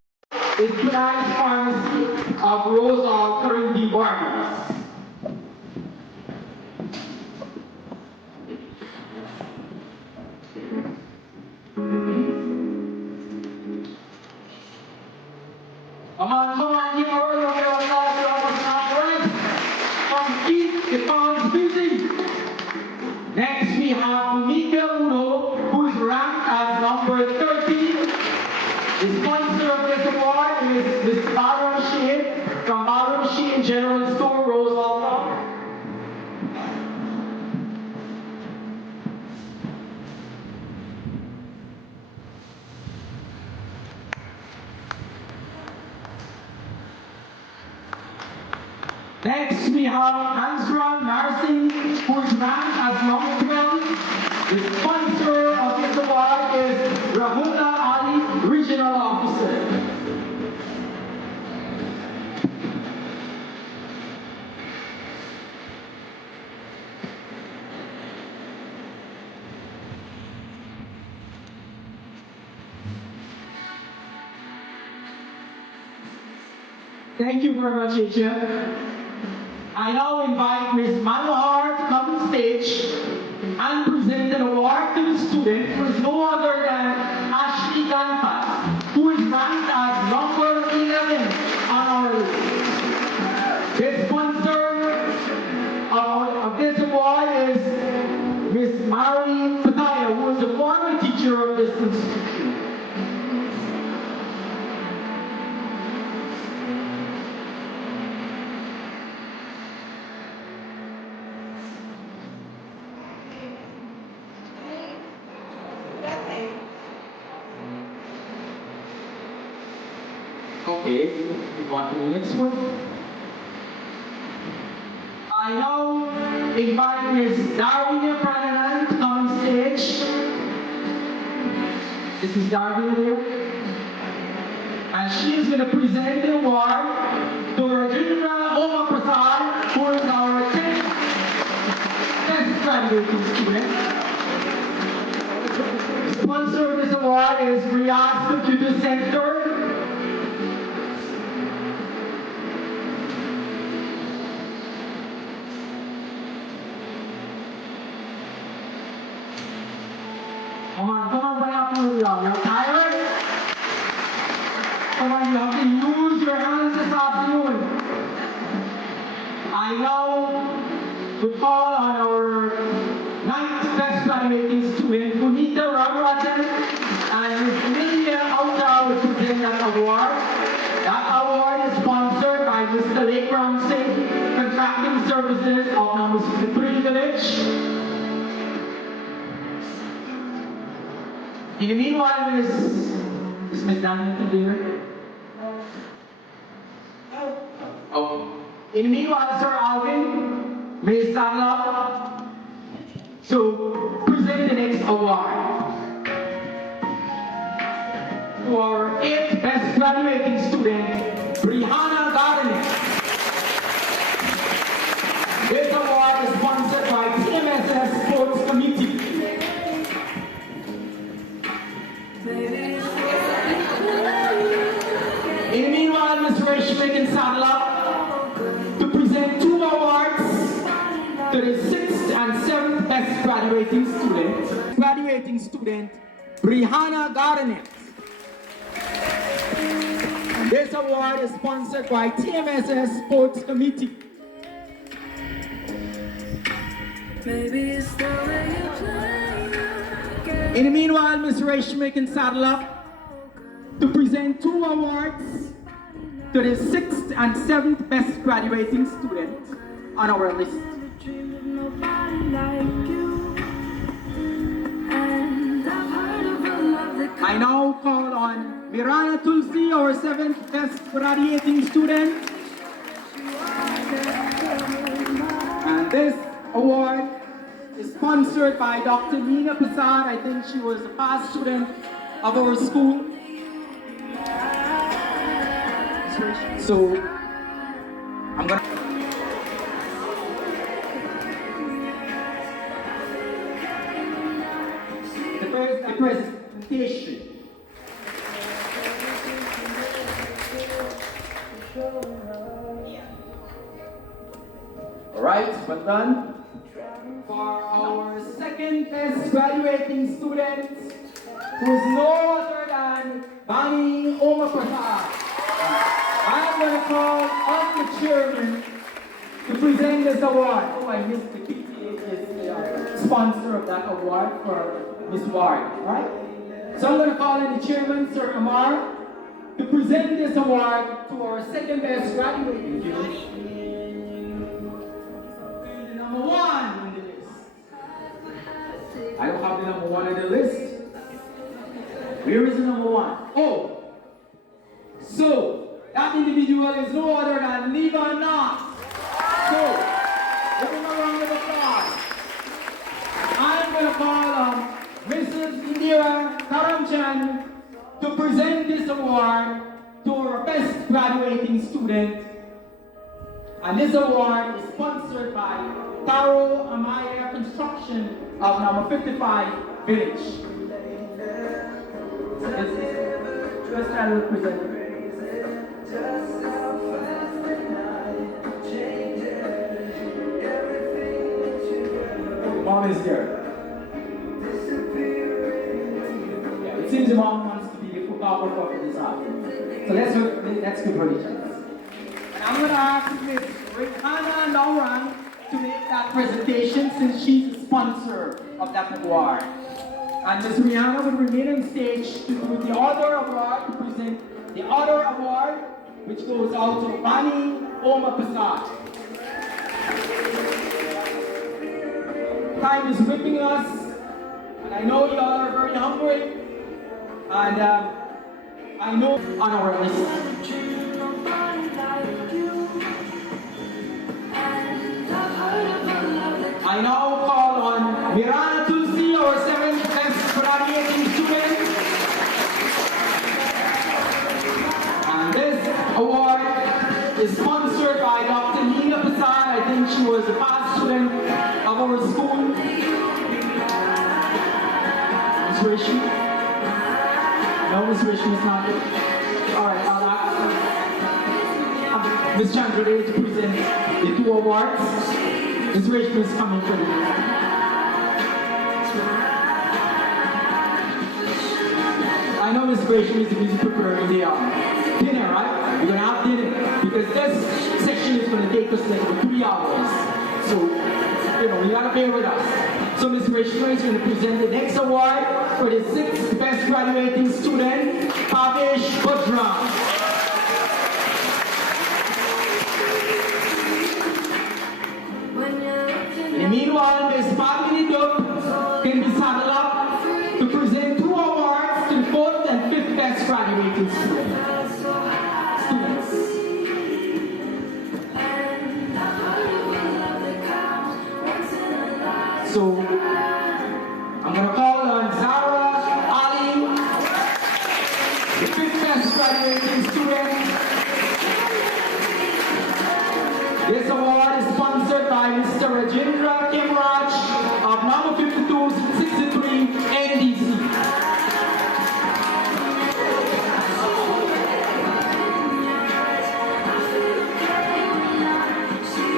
is Relive Pharmacy of Rosal Karundi Barbers. Come on, give her a round of applause from Keith the Pounds Busy. Next, we have Mika Uno, who is ranked as number 13. The sponsor of this award is Ms. Baron Sheen from Baron Sheen General Store, Roswell. Next, we have Hansra Narsing, who is ranked as number 12. The sponsor of this award is Rahula Ali, Regional Officer. Thank you very much, Asia. I now invite Ms. Manohar to come to stage and present an award to the student who is no other than Ashley Ganpat, who is ranked as number 11 on our list. The sponsor of this award is Ms. Mary Pataya, who is a former teacher of this institution. Okay, we want to the next one. I now invite Ms. Darwina Prananan to come on stage. This is Darwina here. And she is going to present the award to Rajendra Oma Prasad, who is our 10th graduating student. The sponsor of this award is Riyadh Computer Center. Come on, bring up your arm. You're tired? Come on, you have to use your hands this afternoon. I now would call on our 9th best graduating student, Punita Ramratan, and Ms. Lydia Auta will present that award. That award is sponsored by Mr. Lake Ramsey, Contracting Services of Namusipuri Village. In the meanwhile, Ms. McDonald here. Oh. In the meanwhile, Sir Alvin, Ms. Sala, to present the next award to our 8th best graduating student, Brianna Gardner. This award is sponsored by TMSS Sports Committee. In the meanwhile, Ms. Rashmi can saddle up to present 2 awards to the 6th and 7th best graduating student. Graduating student, Brianna Gardner. This award is sponsored by TMSS Sports Committee. In the meanwhile, Ms. Rashmi can saddle up to present 2 awards to the 6th and 7th best graduating students on our list. I now call on Mirana Tulsi, our 7th best graduating student. And this award is sponsored by Dr. Nina Prasad. I think she was a past student of our school. So, I'm gonna... The first presentation. All right, well done. For our 2nd best graduating student, who is no other than Bani Oma Prasad. I'm going to call on the chairman to present this award. Oh, I missed the PTA is the sponsor of that award for Miss Ward. Alright? So I'm going to call on the chairman, Sir Amar, to present this award to our 2nd best graduating student. Number 1 on the list. I don't have the number 1 on the list. Where is the number 1? Oh! So, that individual is no other than Levi Knox. So, give him a round of applause. I'm going to call on Mrs. Indira Karamchan to present this award to our best graduating student. And this award is sponsored by Taro Amaya Construction of number 55 Village. This I will present. there. Yeah, it seems the mom wants to be the football for this afternoon. So let's give her the chance. And I'm going to ask Miss Rihanna Lauren to make that presentation since she's the sponsor of that award. And Ms. Rihanna will remain on stage to do the other award, to present the other award, which goes out to Bani Oma Passat. Time is whipping us, and I know you all are very hungry, and I know on our list. I now call on Mirana Tulsi, our 7th best graduating student. And this award is sponsored by Dr. Nina Passat. I think she was a past student of our school. Ms. Rishi? No, Ms. Rishi is not here. Alright, I'll ask Ms. Chandra to present the 2 awards. Ms. Rishi is coming for the I know Ms. Rishi is busy preparing the dinner, right? We're gonna have dinner because this section is gonna take us like for 3 hours. So, you know, you gotta bear with us. So Ms. Rishma is gonna present the next award for the 6th best graduating student, Pavish Budram. In the meanwhile, Ms. Pamini Dup can be saddled up to present 2 awards to the 4th and 5th best graduating students. So, I'm going to call on Zara Ali, the 5th best graduating student. This award is sponsored by Mr. Rajendra Kimraj of number 5263 NDC.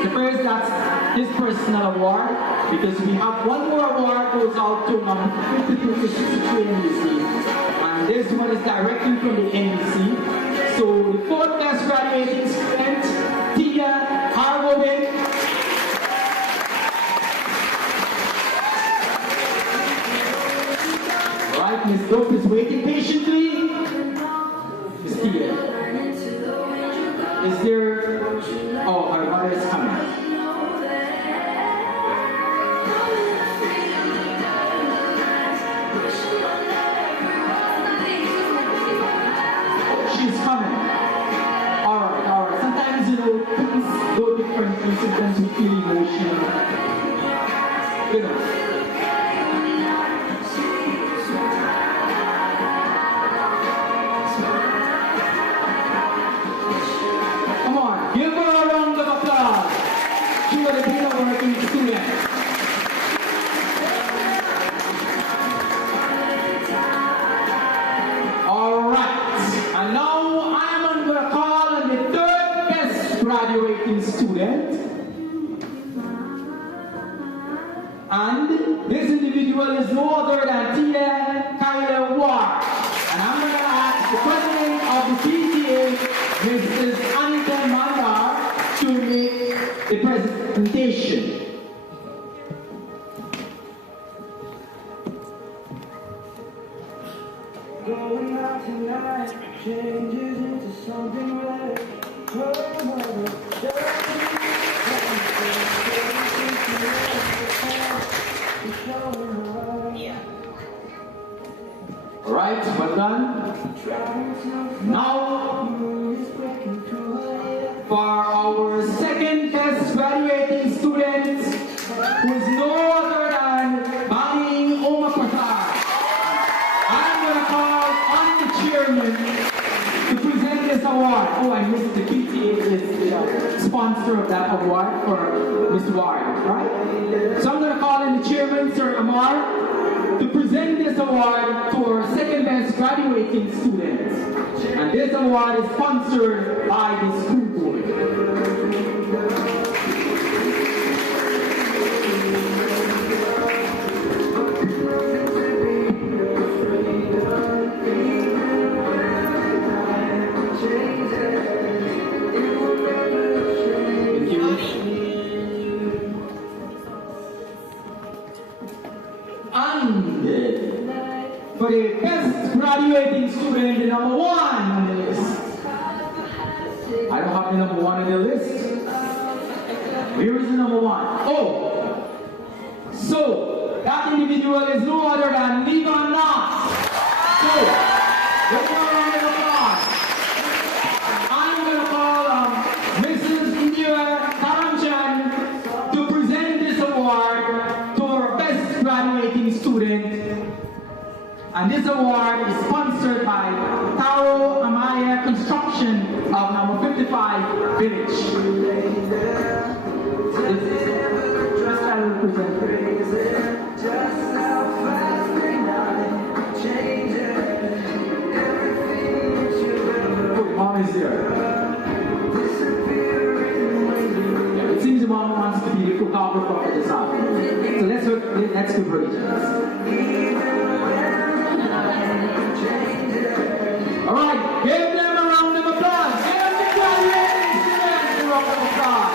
The first, that's his personal award, because we have one more award goes out to number 5263 NDC. And this one is directly from the NDC. So the 4th best graduating student, Tia Harwovic. Right, Ms. Dope is waiting patiently. Ms. Tia. Is there... Oh, her mother is coming. She's coming. Alright. Sometimes, you know, things go differently. Sometimes we feel emotional. You know. Come on, give her a round of applause. She would have been a working student. And now I'm going to call on the 3rd best graduating student. And this individual is no other than Tia Kyler Ward. And I'm going to ask the president of the PTA, Mrs. Anita Mandar, to make the presentation. Going out tonight changes into something red. Alright, well done. Now, for our 2nd best graduating student, who is no other than Bani Oma Prasad. I'm going to call on the chairman to present this award. Oh, I missed the PTA is the sponsor of that award for Ms. Ward, right? So I'm going to call on the chairman, Sir Amar, to present this award to our 2nd best graduating students. And this award is sponsored by the school board. graduating student, the number one on the list. I don't have the number one on the list. Here is the number one. Oh! So, that individual is no other than Legon Knox. So, let's give a round of applause. I'm going to call Mrs. Indira Karamchan to present this award to our best graduating student. And this award is sponsored by Tagore Memorial Construction of number 55 Village. Just I will present Mom is there. It seems Mom wants to be the photographer for this afternoon. So let's do predictions. All right, give them a round of applause. Give them the graduating students a round of applause.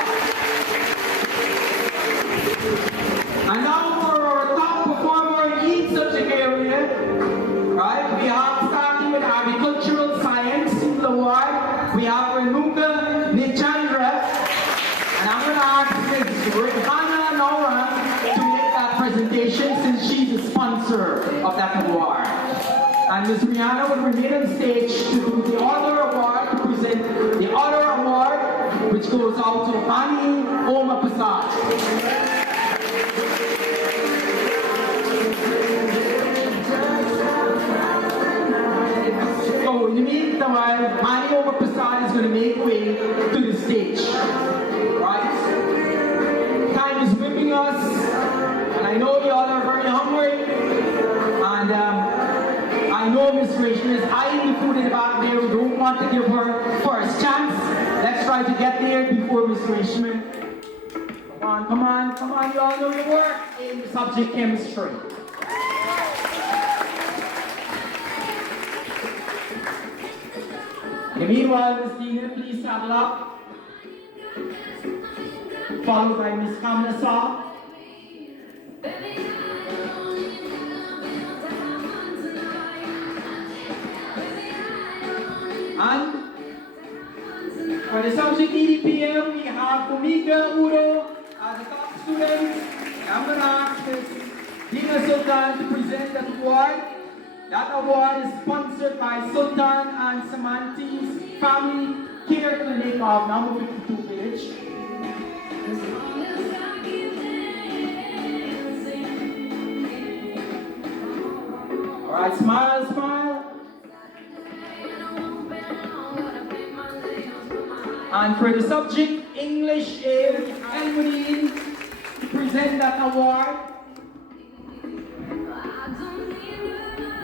And now for our top performer in each subject area, right? We have starting with agricultural science award. We have Renuka Nichandra, and I'm going to ask Ms. Hannah Nora to make that presentation since she's the sponsor of that award. And Ms. Rihanna will remain on stage to do the other award, to present the other award, which goes out to Bani Oma Prasad. So in the meantime, Bani Oma Prasad is going to make way to the stage. Right? Time is whipping us, and I know y'all are very hungry, and I know Miss Rachel is eyeing the food in the back there. We don't want to give her first chance. Let's try to get there before Miss Rachel. Come on, you all know your work in the subject chemistry. In the meanwhile, Miss Dina, please saddle up. Followed by Miss Kamala Saw. And for the subject EDPM, we have Fumika Udo as a top student. I'm going to ask Ms. Dina Sultan to present that award. That award is sponsored by Sultan and Samanti's Family Care Clinic of number 52 Village. All right, smile, smile. And for the subject English A, Elmudine to present that award.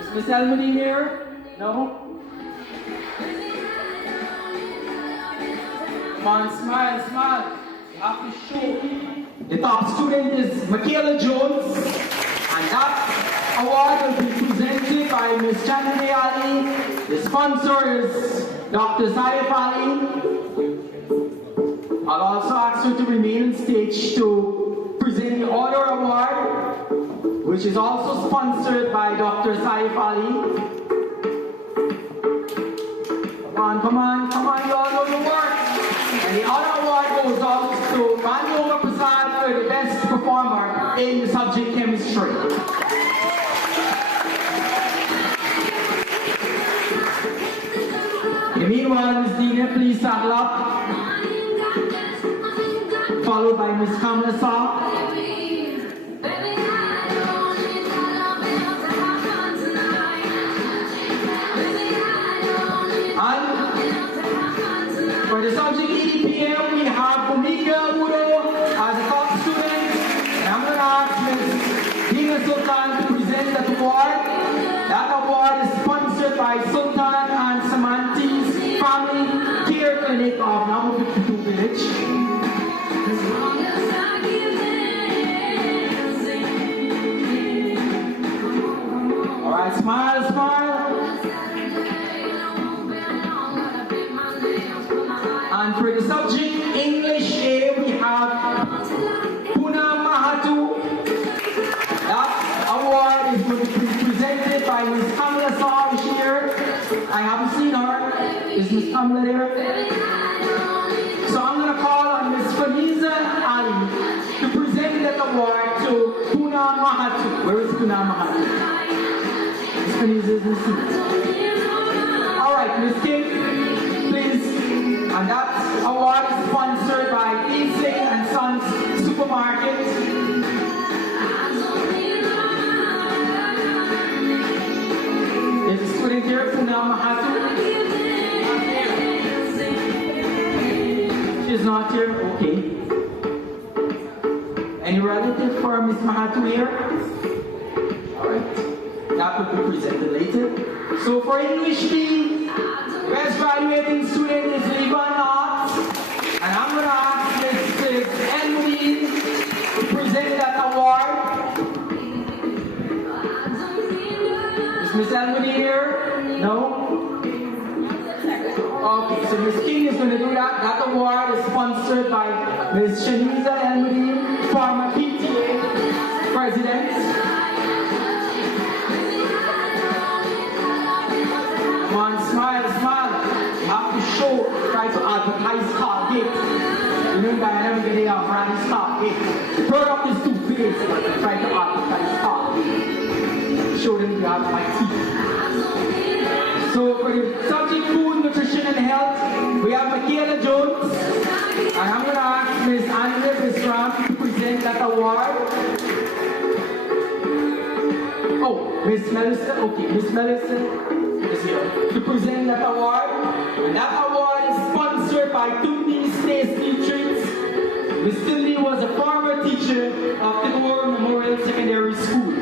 Is Miss Elmudine here? No? Come on, smile, smile. You have to show. The top student is Michaela Jones, and that award will be presented by Ms. Chandni Ali. The sponsor is Dr. Saif Ali. I'll also ask her to remain on stage to present the Honor Award, which is also sponsored by Dr. Saif Ali. Come on, you all know your work. And the Honor Award goes out to Bani Oma Prasad for the best performer in the subject chemistry. Meanwhile, Ms. Dina, please saddle up. Followed by Ms. Kamala Saw. And for the subject EDPM, we have Fumika Udo as a top student. And I'm going to ask Ms. Dina Sultan to present that award. That award is sponsored by Sultan and Samanti's Family Care Clinic of number 52 Village. Alright, smile, smile. And for the subject English A, we have Puna Mahatu. That award is going to be presented by Ms. Kamala Saw here. I haven't seen her. Is Miss Kamala there? So I'm going to call on Miss Faniza Ali to present that award to Puna Mahatu. Where is Puna Mahatu? Miss Faniza is in seat. All right, Miss King, please. And that award is sponsored by Easing and Sons Supermarket. Is the student here, Puna Mahatu? She's not here? Okay. Any relative for Miss Mahatu here? Alright. That will be presented later. So for English B, best graduating student is Levan Knox. And I'm going to ask Mrs. Emily to present that award. Is Miss Emily here? No? Okay, so Miss King is going to do that. That award is sponsored by Miss Shaniza Elmody, former PTA president. Come on, smile, smile. You have to show, try to advertise Colgate. You know, Guyana, we get a brand Colgate. The product is too big, but try to advertise Colgate. Show them you have my teeth. So for the subject food, nutrition and health, we have Michaela Jones. And I'm going to ask Ms. Andrea Bisram to present that award. Oh, Miss Melissa, okay, Miss Melissa is here to present that award. And that award is sponsored by Tundi State's Treats. Ms. Tundi was a former teacher of Tagore Memorial Secondary School.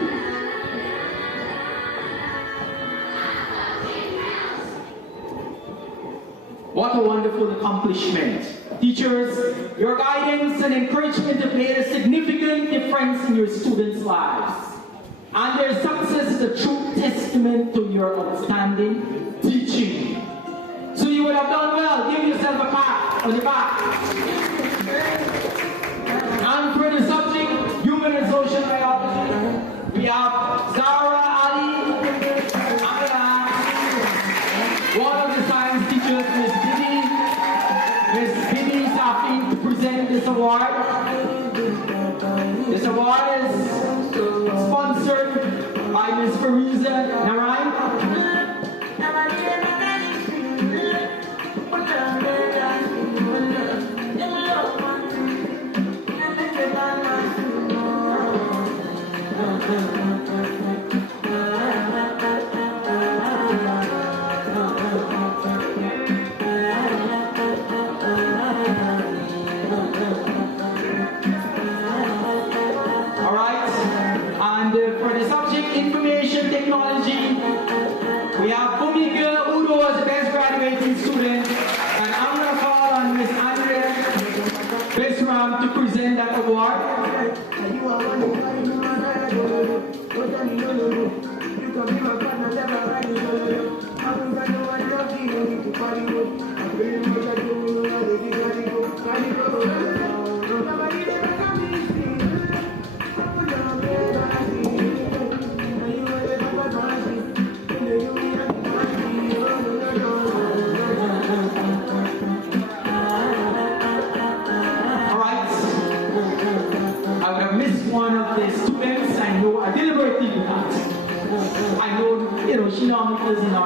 What a wonderful accomplishment. Teachers, your guidance and encouragement have made a significant difference in your students' lives. And their success is a true testament to your outstanding teaching. So you would have done well. Give yourself a pat on the back. And for the subject, human and social biology, we have Zara Ali, one of the science teachers, Miss Bibi Safi, to present this award. This award is sponsored by Miss Fariza Narain. Technology. We have Bumika Udo as the best graduating student, and I'm going to call on Miss Andrea Bisram to present that award. She normally doesn't know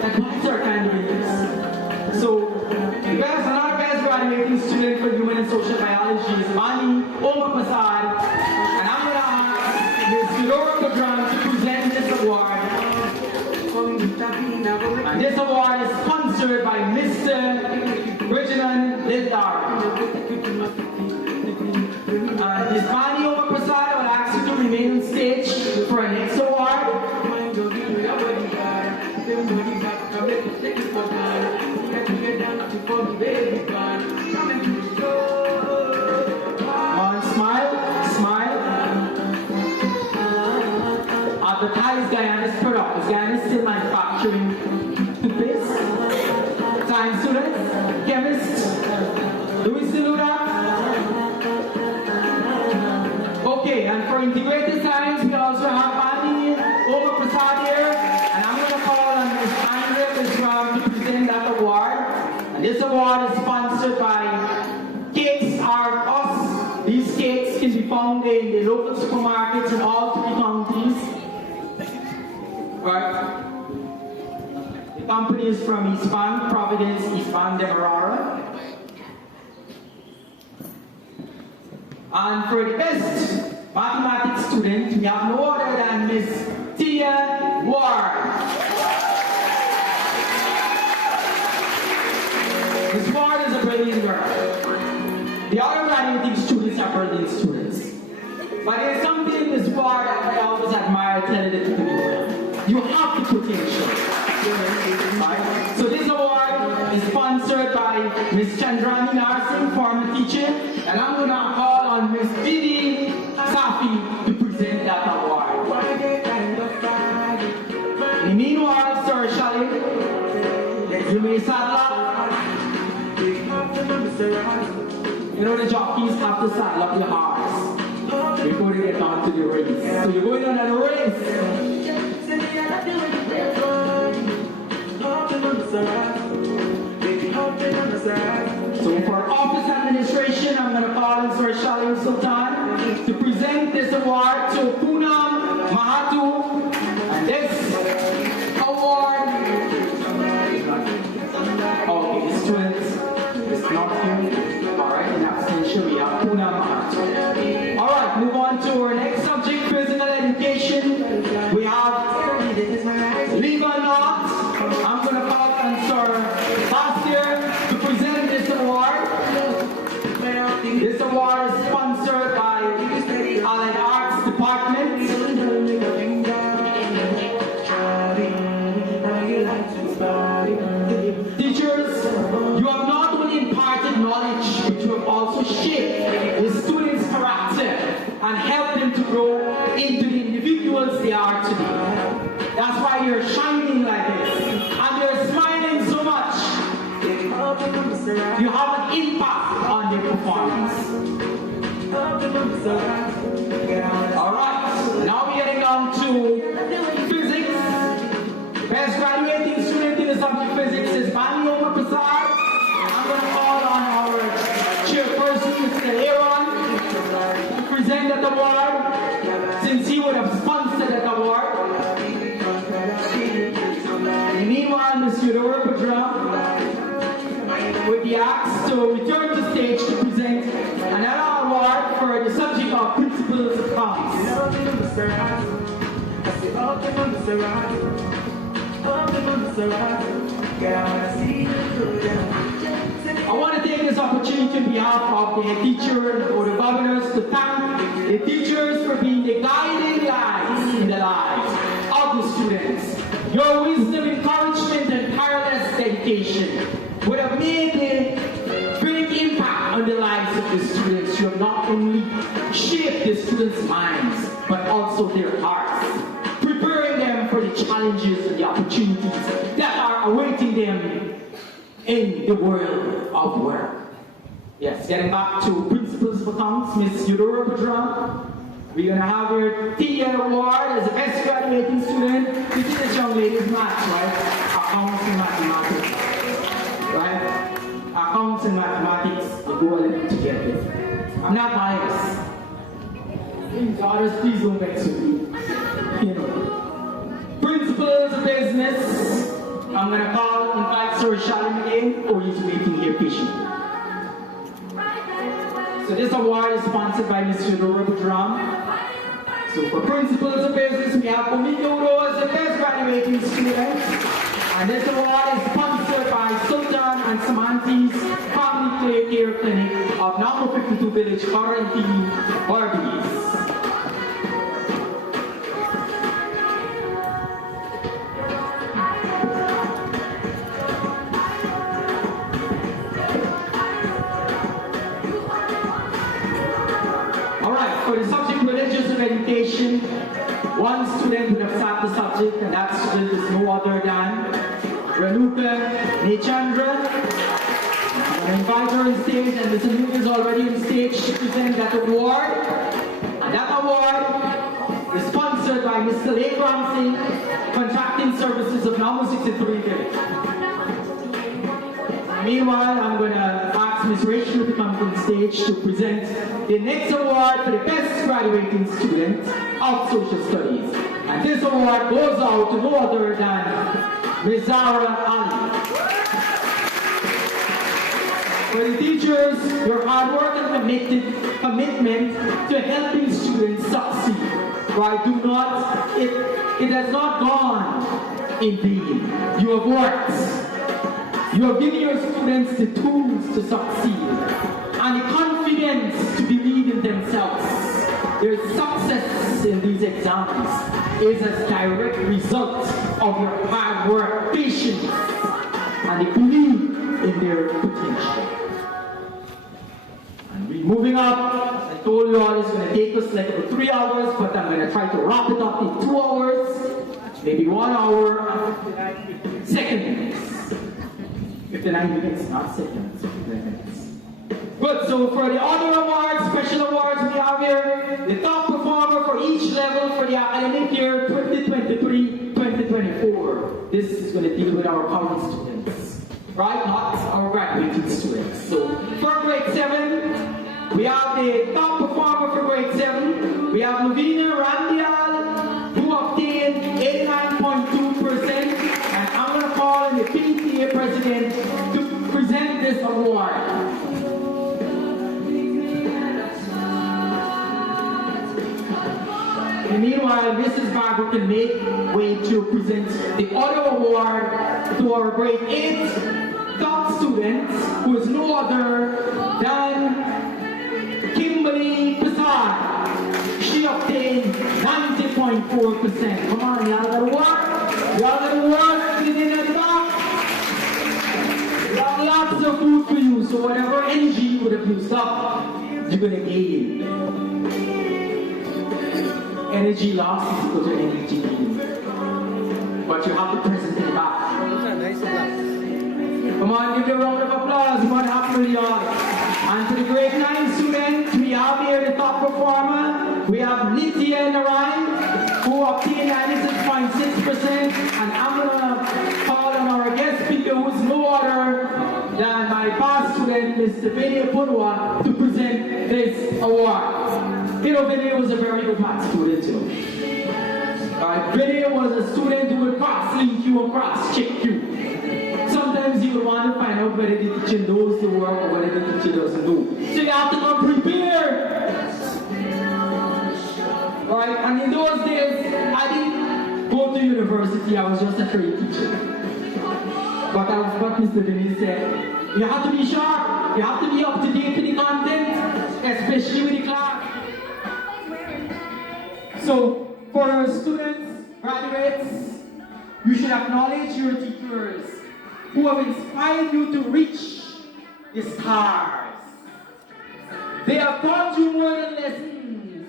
that what's our kind of interest. So, another best graduating student for human and social biology is Mani Omar Prasad. And I'm going to ask Ms. Laura Gudran to present this award. And this award is sponsored by Mr. Reginald Lildar. And Ms. Mani Omar Prasad, I will ask you to remain on stage for our next award. Smile, smile. Advertise Guyana's product, because Guyana is still manufacturing toothpaste. Science students, chemists, do we still do that? Okay, and for integrated science, we also have Pani Over Prasad here, and I'm going to call on Ms. Andrea sponsored by Cakes Are Us. These cakes can be found in the local supermarkets in all 3 counties. Right? The company is from East Van, Providence, East Van, Demerara. And for the best mathematics student, we have no other than Miss Tia Ward. Miss Ward is a brilliant girl. The other graduating students are brilliant students. But there's something in Miss Ward that I always admire telling to people. You have the potential. Right? So this award is sponsored by Miss Chandrani Narsingh, former teacher, and I'm going to call on Miss Didi Safi to present that award. In the meanwhile, Sir Shali, you may saddle up. You know the jockeys have to saddle up the horse before they get on to the race. So you're going on a race. So for office administration, I'm going to call in Sir Shalim Sultan to present this award to Poonam Mahatu. And this award, okay, the students is not here. Alright, in abstention, we have Poonam Mahatu. Alright, move on to our next subject, physical education. We have legal law. I'm going to call on Sir Bastier to present this award. This award is sponsored by Allied Arts Department. Teachers, you have not only imparted knowledge, but you have also shaped the students' character and helped them to grow into the individuals they are today. That's why you're shining like this. And you're smiling so much. You have an impact on their performance. Alright, now we're getting on to physics. Best graduating student in the subject physics is Bani Omar Prasad. I'm going to call on our chairperson, Mr. Aaron, to present that award, since he would have sponsored that award. Meanwhile, Ms. Eudora Padram would be asked to return to stage to present another award for the subject of principles of commerce. I want to take this opportunity on behalf of the teacher or the governors to thank the teachers for being the guiding lights in the lives of the students. Your wisdom, encouragement, and tireless dedication would have made a great impact on the lives of the students. You have not only shaped the students' minds, but also their hearts, preparing them for the challenges and the opportunities that are awaiting them in the world of work. Yes, getting back to principles of accounts, Ms. Eudora Padram. We're going to have your Tia Award as the best graduating student. You see this young lady's maths, right? Accounts and mathematics. Right? Accounts and mathematics, they go a little together. I'm not biased. Daughters, please don't vex with me. You know. Principles of business. I'm going to invite Sir Shalim again, or he's waiting here patiently. So this award is sponsored by Ms. Eudora Padram. So for principles of business, we have Omiko Uro as the best graduating student. And this award is sponsored by Sultan and Samanti's Family Care Clinic of number 52 Village, Quarantine, Barbies. For the subject religious education, one student would have sat the subject, and that student is no other than Renuka Nechandra. I'm going to invite her on stage, and Ms. Renuka is already on stage to present that award. And that award is sponsored by Mr. Lekram Singh, Contracting Services of number 63 Village. Meanwhile, I'm going to ask ask Ms. Rachel to come on stage to present the next award for the best graduating student of social studies. And this award goes out to no other than Ms. Zara Ali. For the teachers, your hard work and commitment to helping students succeed. Right? It has not gone in vain. You have worked. You have given your students the tools to succeed and the confidence to believe in themselves. Their success in these exams is a direct result of your hard work, patience, and the belief in their potential. Moving up, I told you all it's going to take us like about 3 hours, but I'm going to try to wrap it up in 2 hours, maybe 1 hour, and 59 minutes, not seconds, 59 minutes. Good, so for the other awards, special awards we have here, the top performer for each level for the academic year 2023-2024. This is going to deal with our current students, right? Not our graduating students. So for grade 7, we have the top performer for grade 7. We have Lavina Randial, who obtained 89.2%. And I'm going to call on the PTA president to present this award. And meanwhile, Mrs. Barber can make way to present the other award to our grade 8 top student, who is no other than Kimberly Prasad. She obtained 90.4%. Come on, y'all gotta work. Y'all gotta work. Get in at the back. We have lots of food for you, so whatever energy you would have used up, you're gonna gain. Energy lost is equal to energy gain. But you have to present it back. Come on, give them a round of applause. What happened, y'all? And to the grade 9 students, we have here the top performer. We have Nitya Narayan, who obtained 96.6%. And I'm going to call on our guest speaker, who's no other than my past student, Mr. Vinay Purwa, to present this award. You know, Vinay was a very good math student, you know. Vinay was a student who would cross-link you or cross-check you. Sometimes you would want to find out whether the teacher knows the work or whether the teacher doesn't know. So you have to come prepared. Right? And in those days, I didn't go to university, I was just a trade teacher. But that's what Mr. Vinay said. You have to be sharp, you have to be up to date with the content, especially with the class. So, for our students, graduates, you should acknowledge your teachers who have inspired you to reach the stars. They have taught you more than lessons.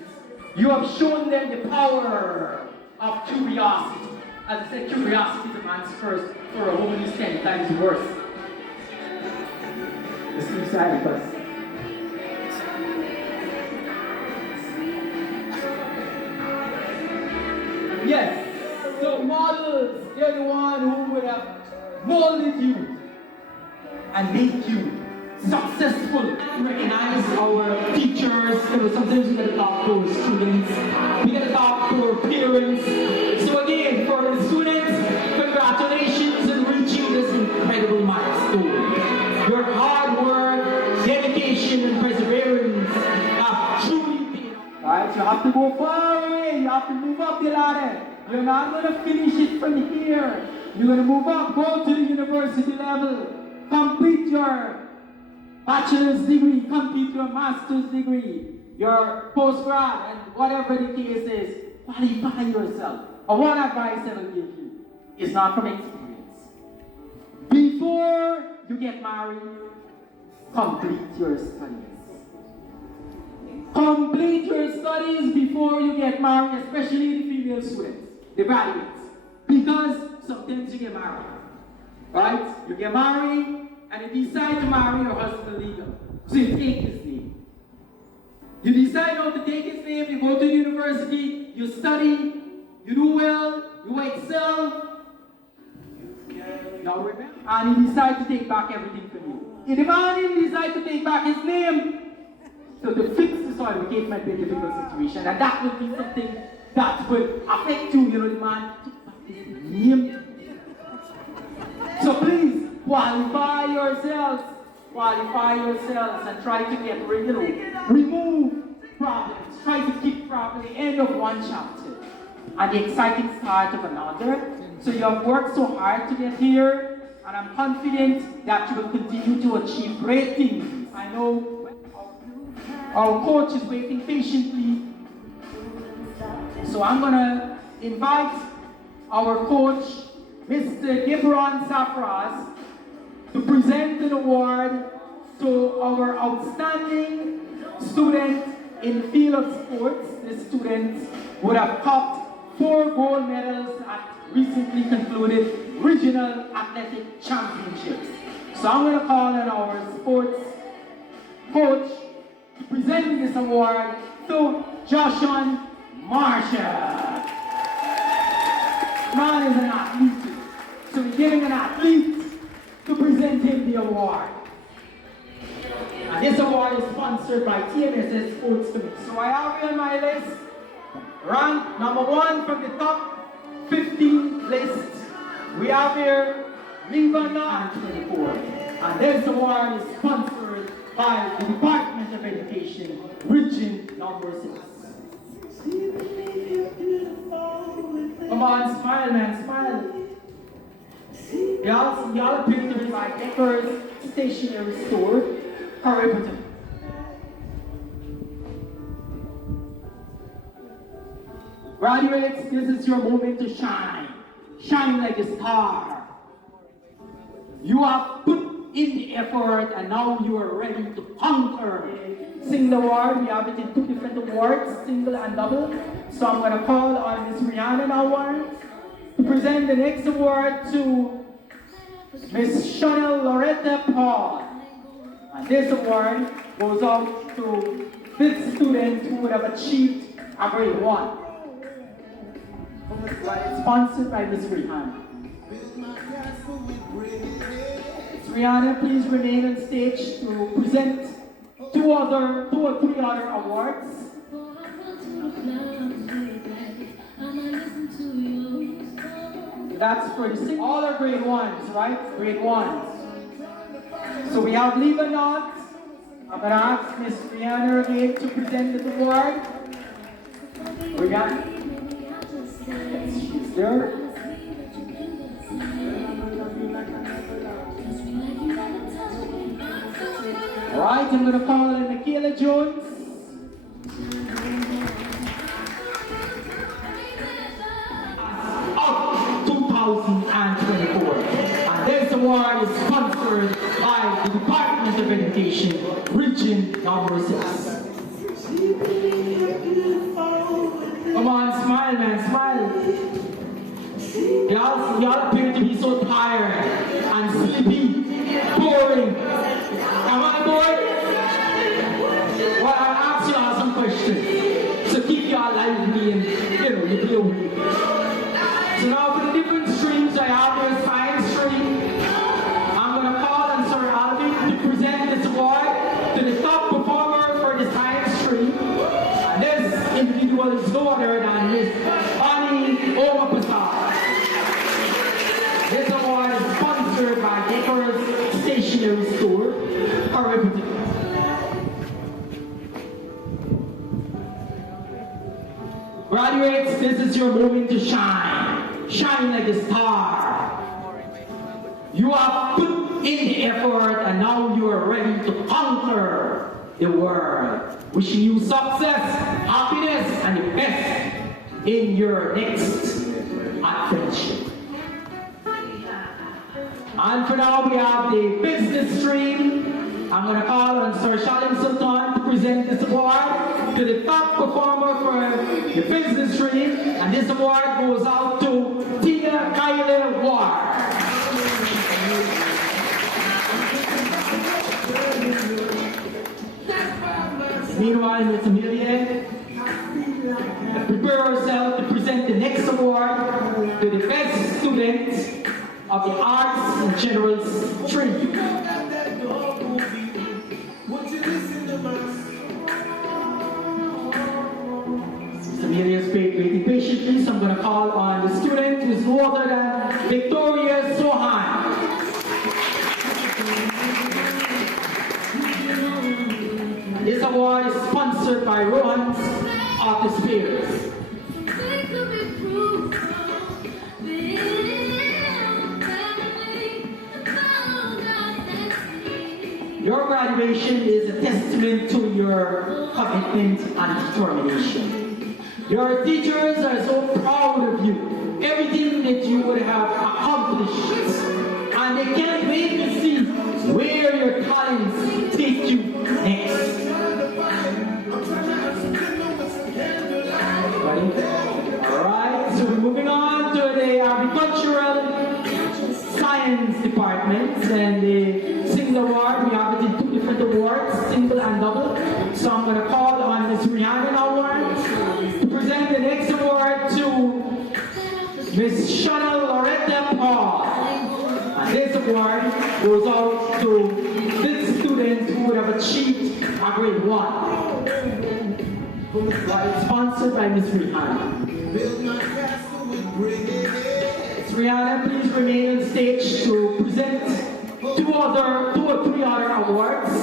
You have shown them the power of curiosity. As I said, curiosity is a man's first, for a woman is 10 times worse. Let's keep silent, because yes, so models, they're the one who would have molded you and make you successful. Recognize our teachers. You know, sometimes we gotta talk to our students. We gotta talk to our parents. So again, for the students, congratulations on reaching this incredible milestone. Your hard work, dedication, and perseverance have truly paid off. Right, you have to go far away. You have to move up the ladder. You're not gonna finish it from here. You're going to move up, go to the university level, complete your bachelor's degree, complete your master's degree, your postgrad, and whatever the case is, qualify yourself. And one advice I will give you is not from experience. Before you get married, complete your studies. Complete your studies before you get married, especially the female students, the graduates. Because sometimes you get married, right? You get married, and you decide to marry your husband legal. So you take his name. You decide not to take his name, you go to university, you study, you do well, you excel. Now remember, and you decide to take back everything from you. If the man didn't decide to take back his name, so to fix the certificate might be a difficult situation, and that will be something that will affect you, you know, the man took back his name. So please, qualify yourselves, and try to get rid, you know, remove problems, try to keep problems, the end of one chapter, and the exciting start of another. So you have worked so hard to get here, and I'm confident that you will continue to achieve great things. I know our coach is waiting patiently, so I'm gonna invite our coach, Mr. Gibran Safras, to present an award to our outstanding student in the field of sports. This student would have topped 4 gold medals at recently concluded regional athletic championships. So I'm going to call on our sports coach to present this award to Joshua Marshall. Man is an athlete, so we're giving an athlete to present him the award. And this award is sponsored by TMSS Sports Committee. So I have here on my list, rank number 1 from the top 15 list. We have here Guyana 24. And this award is sponsored by the Department of Education, region number 6. Come on, smile, man, smile. Y'all appear to be like Decker's stationery store. Hurry up. Graduates, this is your moment to shine. Shine like a star. You have put in the effort and now you are ready to conquer. Sing the award. We have it in 2 different awards, single and double. So I'm going to call on Miss Rihanna now to present the next award to Miss Chanel Loretta Paul. And this award goes out to this student who would have achieved a grade 1. It's sponsored by Miss Rihanna. Miss Rihanna, please remain on stage to present 2 or 3 other awards. That's for the all are grade 1s, right? Grade 1s. So we have Leva Knott. I'm going to ask Miss Rihanna again to present the award. Rihanna. She's there. Alright, I'm going to call in Michaela Jones. Of 2024. And this award is sponsored by the Department of Education, region number 6. Come on, smile, man, smile. Y'all appear to be so tired and sleepy, boring. Am I bored? Well, I'll ask y'all some questions. So keep y'all lively and, you feel weak. So now for the different streams, I have your science stream. I'm going to call on Sir Alvin to present this award to the top performer for the science stream. And this individual is no other than Miss Bonnie Omapasar. This award is sponsored by Decker's Stationery Store. Graduates, this is your moment to shine. Shine like a star. You have put in the effort and now you are ready to conquer the world. Wishing you success, happiness, and the best in your next adventure. And for now, we have the business stream. I'm going to call on Sir Shalim Sultan to present this award to the top performer for the business stream. And this award goes out to Tia Kyle Ward. Meanwhile, Ms. Amelia, prepare ourselves to present the next award to the best student of the arts and general stream. I'm going to call on the student who is no other than Victoria Sohan. This award is sponsored by Rohan's Artist Fairs. Your graduation is a testament to your commitment and determination. Your teachers are so proud of you, everything that you would have accomplished, and they can't wait to see where your talents take you next. Alright, so we're moving on to the agricultural science department and the single award. We have it in 2 different awards, single and double. So I'm going to call on Ms. Rihanna now to present the next award to Ms. Chanel Loretta Paul. And this award goes out to this student who would have achieved a grade 1. It's sponsored by Ms. Rihanna. Ms. Rihanna, please remain on stage to present 2 or 3 other awards.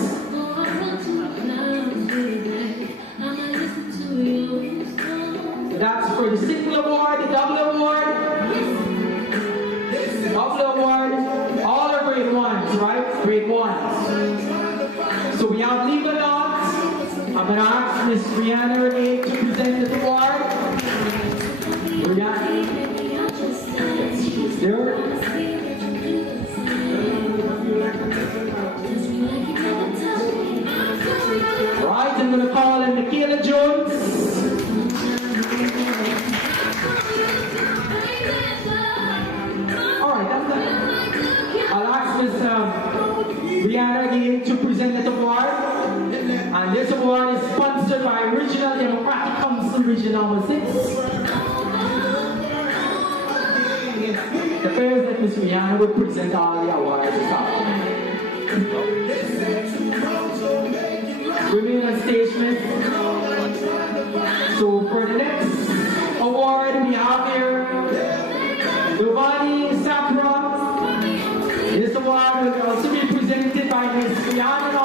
That's for the single award, the double award. Double award, all are grade 1s, right? Grade 1s. So we have legal nods. I'm going to ask Ms. Rihanna Renee to present the award. Rihanna, she's there. Right, I'm going to call in Michaela Jones. Alright, that's it. I'll ask Ms. Rihanna again to present the award. And this award is sponsored by Regional Democratic Council Region Number 6. The players that Ms. Rihanna will present all the awards this afternoon. Remain on stage, Miss. So for the next award we have here, Giovanni Sakura. This award will also be presented by Ms. Guyana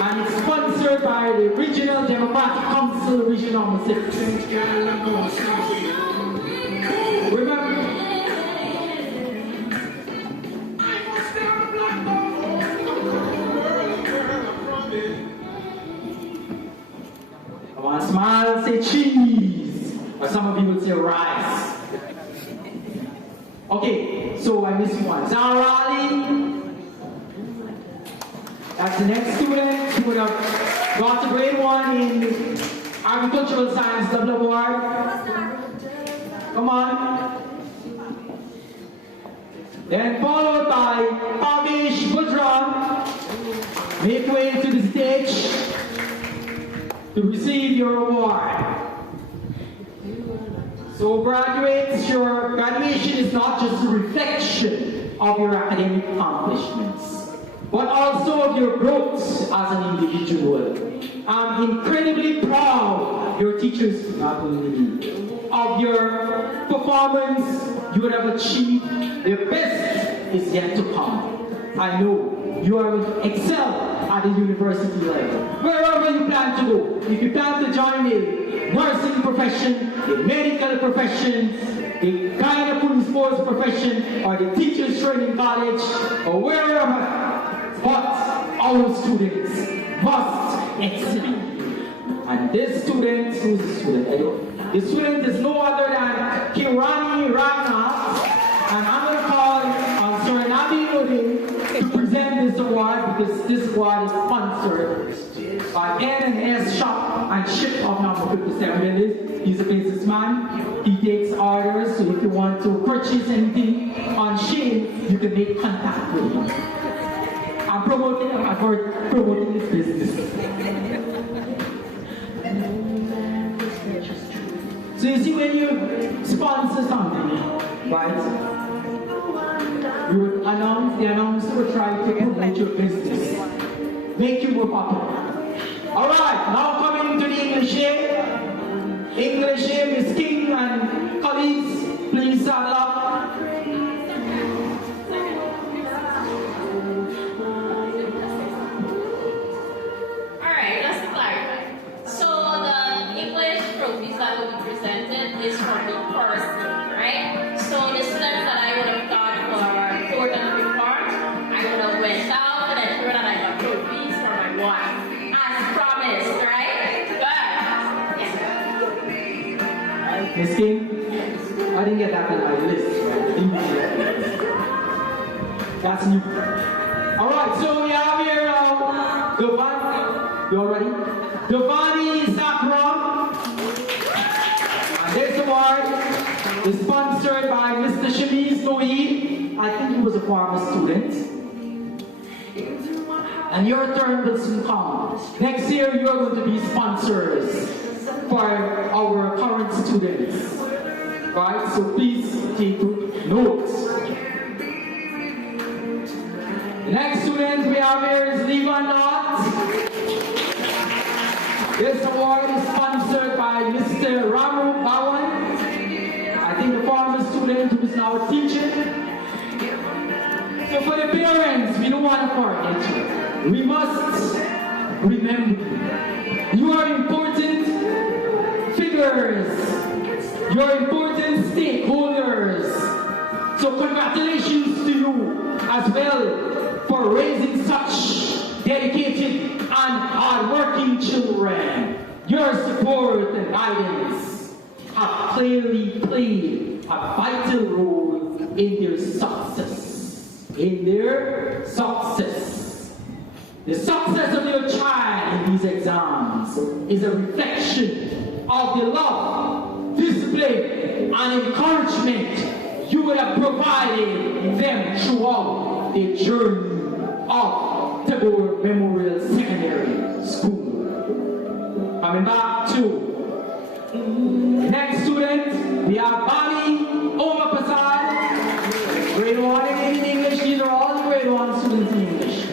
and it's sponsored by the Regional Democratic Council Region Number 6. Remember, come on, smile, say cheese, or some of you would say rice. Okay, so I missed one. Zara Ali. That's the next student who would have got to grade 1 in agricultural science double award. Come on. Then followed by Pamesh Budram. Make way to the stage to receive your award. So graduates, your graduation is not just a reflection of your academic accomplishments, but also of your growth as an individual. I'm incredibly proud of your teachers, not only me, of your performance you would have achieved. The best is yet to come. I know you are excel at the university level. Wherever you plan to go, if you plan to join the nursing profession, the medical profession, the gynae sports profession, or the teachers training college, or wherever, but our students must excel. And this student, who's the student? The student is no other than Kirani Ragnath, and I'm going to call on Suranabi Nodin to present this award because this award is sponsored by N&S Shop and Ship of number 57. He's a businessman. He takes orders, so if you want to purchase anything on Shane, you can make contact with him. I'm promoting this business. So you see, when you sponsor something, right? You would announce, the announcer would try to promote your business, make you more popular. Alright, now coming to the English game. English game is king and Miss King, I didn't get that on my list, right? That's new. Alright, so we have here now Giovanni. You all ready? Giovanni Sakram. And this award is sponsored by Mr. Shamiz Noe. I think he was a former student. And your turn will soon come. Next year, you're going to be sponsors for our current students. Right? So please take notes. The next student we have here is Levan Knott. This award is sponsored by Mr. Ramu Bawan. I think the former student who is now a teacher. So for the parents, we don't want to forget you. We must remember you are important figures. You are important stakeholders. So congratulations to you as well for raising such dedicated and hardworking children. Your support and guidance have clearly played a vital role in their success. In their success. The success of your child in these exams is a reflection of the love, discipline, and encouragement you would have provided them throughout the journey of Tagore Memorial Secondary School. Coming back to the next student, we have Bani Omapasad, grade 1 in English. These are all the grade 1 students in English.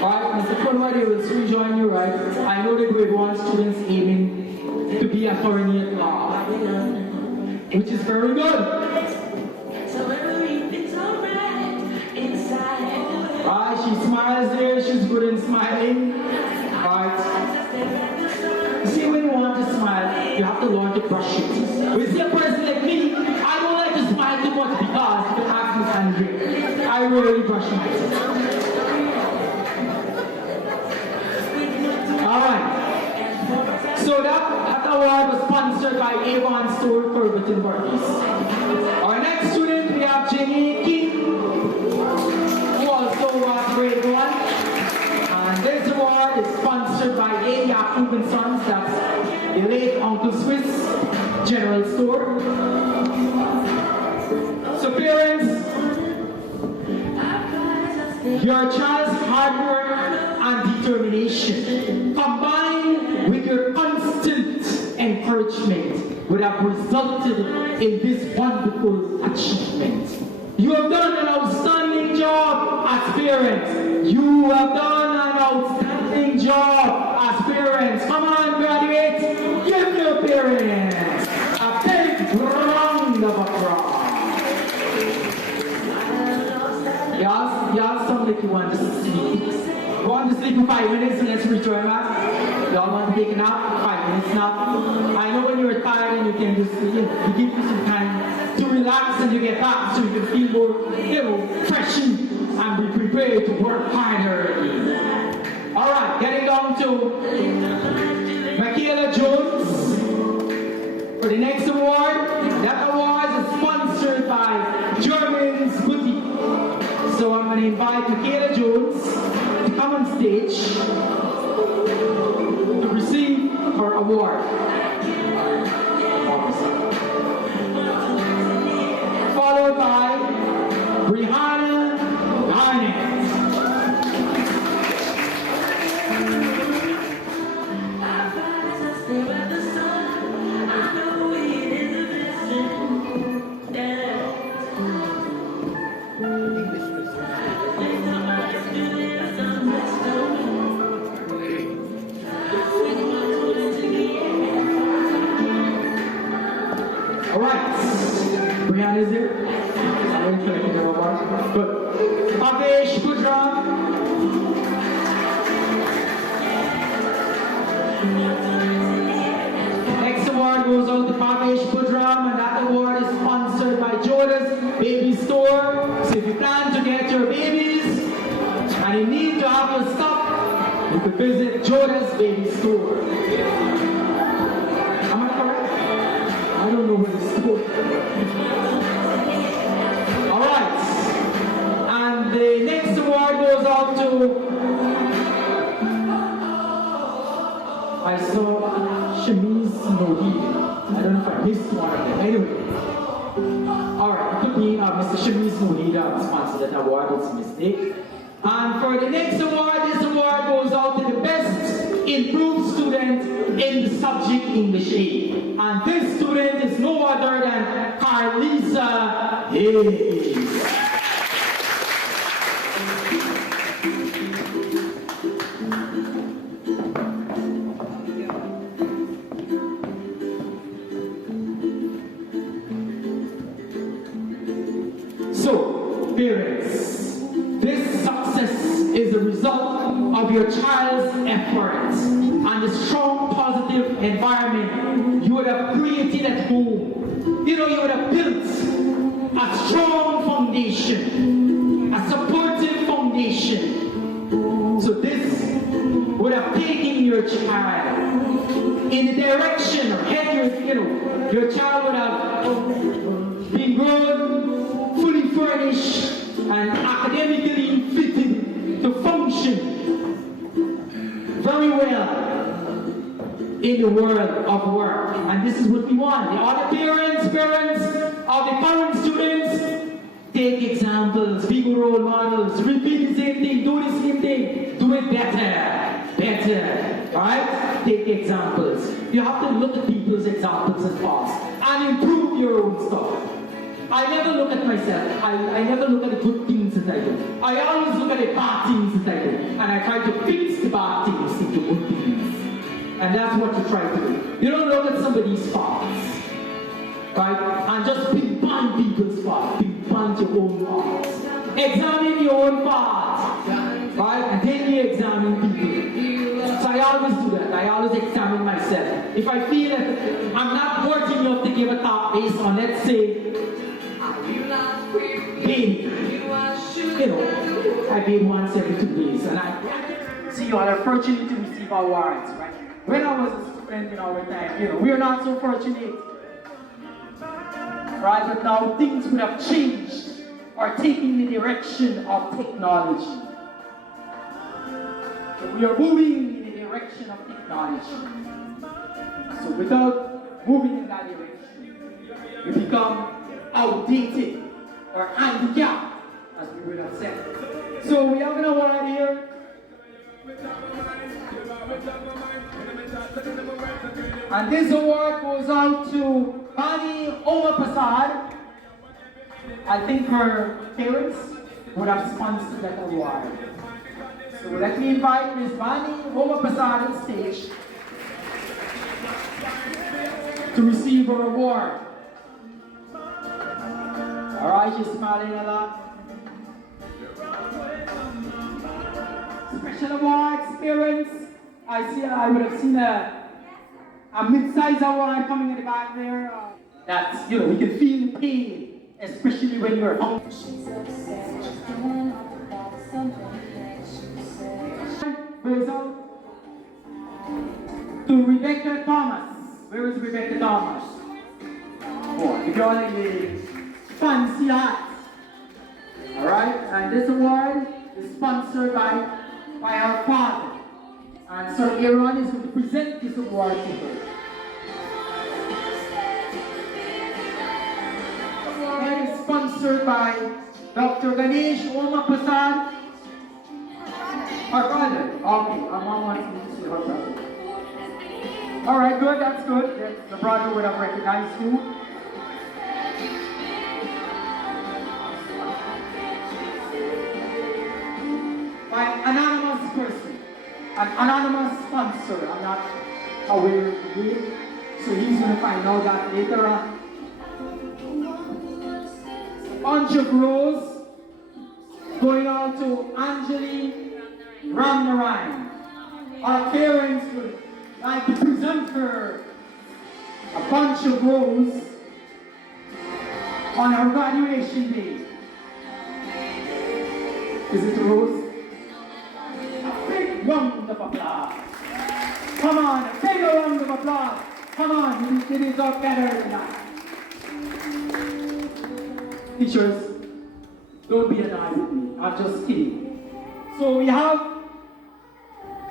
Alright, Mr. Kunwadi will soon join you, right? I know the grade 1 students aiming to be attorney at law, which is very good. She smiles there, she's good in smiling. Alright. You see, when you want to smile, you have to learn to brush it. When you see a person like me, I don't like to smile too much because you can ask Miss Andre. I rarely brush my teeth. Alright. So that award was sponsored by Avon Store for Wittenberg East. Our next student, we have Jenny King, who also was grade 1. And this award is sponsored by A. Yakub and Sons, that's the late Uncle Swiss General Store. So parents, your child's hard work and determination, combined with your constant encouragement, would have resulted in this wonderful achievement. You have done an outstanding job as parents. You have done an outstanding job as parents. Come on, graduates, give your parents a big round of applause. Y'all sound like you want to sleep. You want to sleep for 5 minutes and let's return back? Y'all want to take a nap? 5 minutes nap? I know when you're tired and you can just, we give you some time to relax and you get back so you can feel more, fresh and be prepared to work harder. Alright, getting down to Michaela Jones for the next award. That award is sponsored by German's Boutique. So I'm going to invite Michaela Jones to come on stage to receive her award. Followed by Rihanna Garnett. Brianna is there? I'm waiting for the picture of our good. Pavesh Pudram. Next award goes out to Pavesh Pudram, and that award is sponsored by Joda's Baby Store. So if you plan to get your babies and you need to have your stuff, you could visit Joda's Baby Store. Am I correct? I don't know where this Moody. I don't know if I missed one of them. Anyway. Alright, it could be Mr. Shamiz Moody that sponsored that award. It's a mistake. And for the next award, this award goes out to the best improved student in the subject English 8. And this student is no other than Carlisa Hayes. So, parents, this success is a result of your child's efforts and the strong positive environment you would have created at home. You know, you would have built a strong foundation, a supportive foundation. So this would have taken your child in the direction or your child would have been grown, fully furnished, and academically fitted to function very well in the world of work. And this is what we want. The other parents of the current students, take examples, be good role models, repeat the same thing, do the same thing, do it better, alright? Take examples. You have to look at people's examples and past and improve your own stuff. I never look at myself. I never look at the good things that I do. I always look at the bad things that I do. And I try to fix the bad things into good things. And that's what you try to do. You don't look at somebody's faults, right? And just pinpoint people's faults. Pinpoint your own faults. Examine your own faults, right? And then you examine people. So I always do that. I always examine myself. If I feel that I'm not worthy enough to give a talk based on, let's say, baby, I paid once every 2 days, and I see you all are fortunate to receive awards, right? When I was a student in our time, we are not so fortunate, right? But now things would have changed or taken the direction of technology. So we are moving in the direction of technology. So without moving in that direction, we become outdated or handicapped, as we would have said. So we have an award here. And this award goes out to Bani Omapasad. I think her parents would have sponsored that award. So let me invite Ms. Bani Omapasad on stage to receive her award. Alright, she's smiling a lot. Special awards, parents. I would have seen a mid-size award coming in the back there. That, we can feel the pain, especially when you're hungry. Goes out to Rebecca Thomas. Where is Rebecca Thomas? Oh, the girl in the fancy hat. Alright, and this award is sponsored by our father. And Sir Aaron is going to present this award to her. This award is sponsored by Dr. Ganesh Omapasad. Her brother. Okay, our mom wants me to see her brother. Alright, good, that's good. The brother would have recognized you. By an anonymous person, an anonymous sponsor. I'm not aware of it, so he's going to find out that later on. Bunch of rose going on to Anjali Ramnarayan. Our parents would like to present her a bunch of rose on her graduation day. Is it a rose? Round of applause. Come on, a big round of applause. Come on, you deserve better than that. Teachers, don't be annoyed with me. I'm just kidding. So we have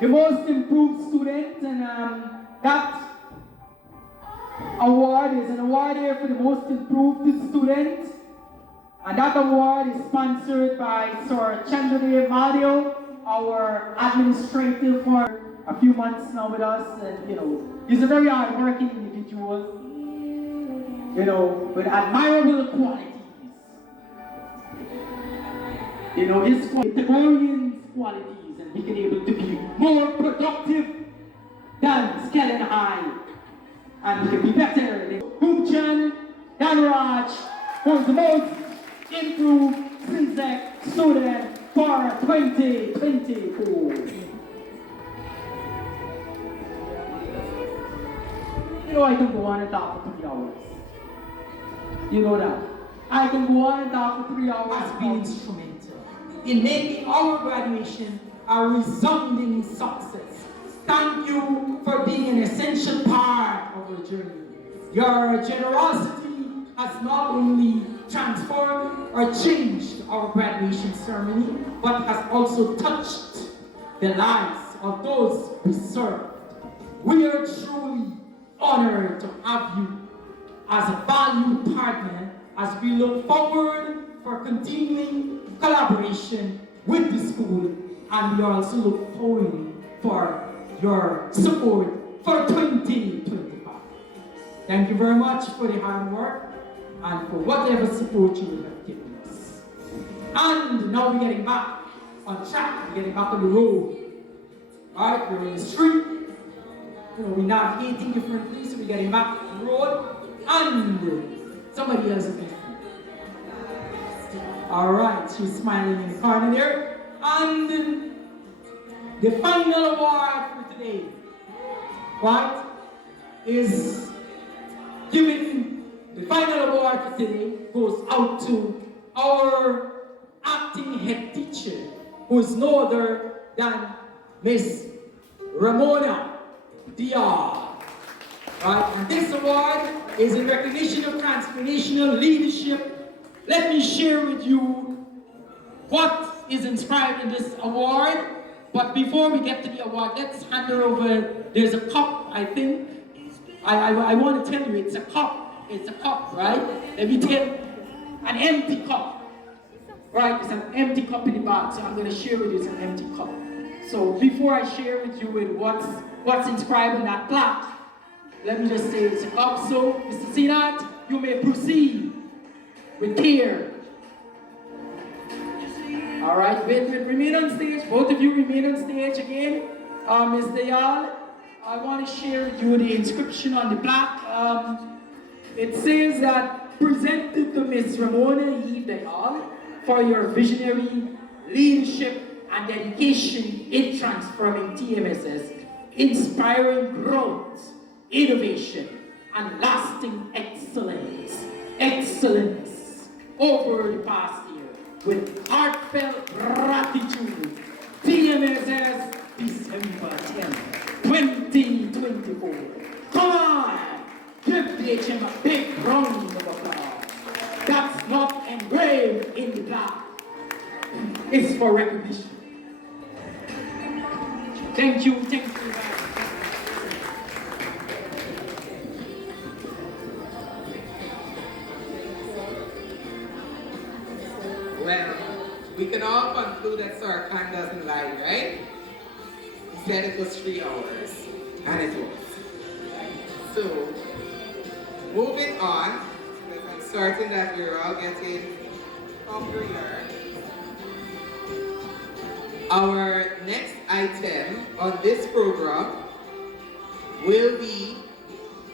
the most improved student, and that award is an award here for the most improved student. And that award is sponsored by Sir Chandra Mario, our administrator for a few months now with us. And he's a very hard-working individual, with admirable qualities. His Tagorean qualities, and he can able to be more productive than Skellen High. And he can be better than Hoopchan, Danraj, who's the most improved SINSEC student for 2024. I can go on and talk for 3 hours. You know that. I can go on and talk for 3 hours. Has been instrumental in making our graduation a resounding success. Thank you for being an essential part of our journey. Your generosity has not only transformed or changed our graduation ceremony, but has also touched the lives of those we serve. We are truly honored to have you as a valued partner as we look forward for continuing collaboration with the school, and we also look forward for your support for 2025. Thank you very much for the hard work and for whatever support you have given us. And now we're getting back on track, we're getting back on the road. Alright, we're in the street. We're navigating differently, so we're getting back on the road. And somebody else is there. Alright, she's smiling in the corner there. And the final award for today, right, is giving the final award for today goes out to our acting head teacher, who is no other than Miss Ramona Diaz. Right, and this award is in recognition of transformational leadership. Let me share with you what is inscribed in this award. But before we get to the award, let's hand her over. There's a cup, I think. I want to tell you, it's a cup. It's a cup, right? Let me tell you, an empty cup. Right, it's an empty cup in the bag, so I'm going to share with you, it's an empty cup. So before I share with you with what's inscribed in that plaque, let me just say it's a cup. So, Mr. Sinat, you may proceed with care. All right, remain on stage. Both of you remain on stage again. Ms. Dayal, I want to share with you the inscription on the plaque. It says that, presented to Ms. Ramona E. Dayal for your visionary leadership and dedication in transforming TMSS, inspiring growth, innovation, and lasting excellence over the past year. With heartfelt gratitude, TMSS, December 10th, 2024. Come on, give the HM a big round of applause. That's not engraved in the plaque. It's for recognition. Thank you very much. Well, we can all conclude that Sir Khan doesn't lie, right? He said it was 3 hours, and it was. So, moving on, because I'm certain that we're all getting hungrier. Our next item on this program will be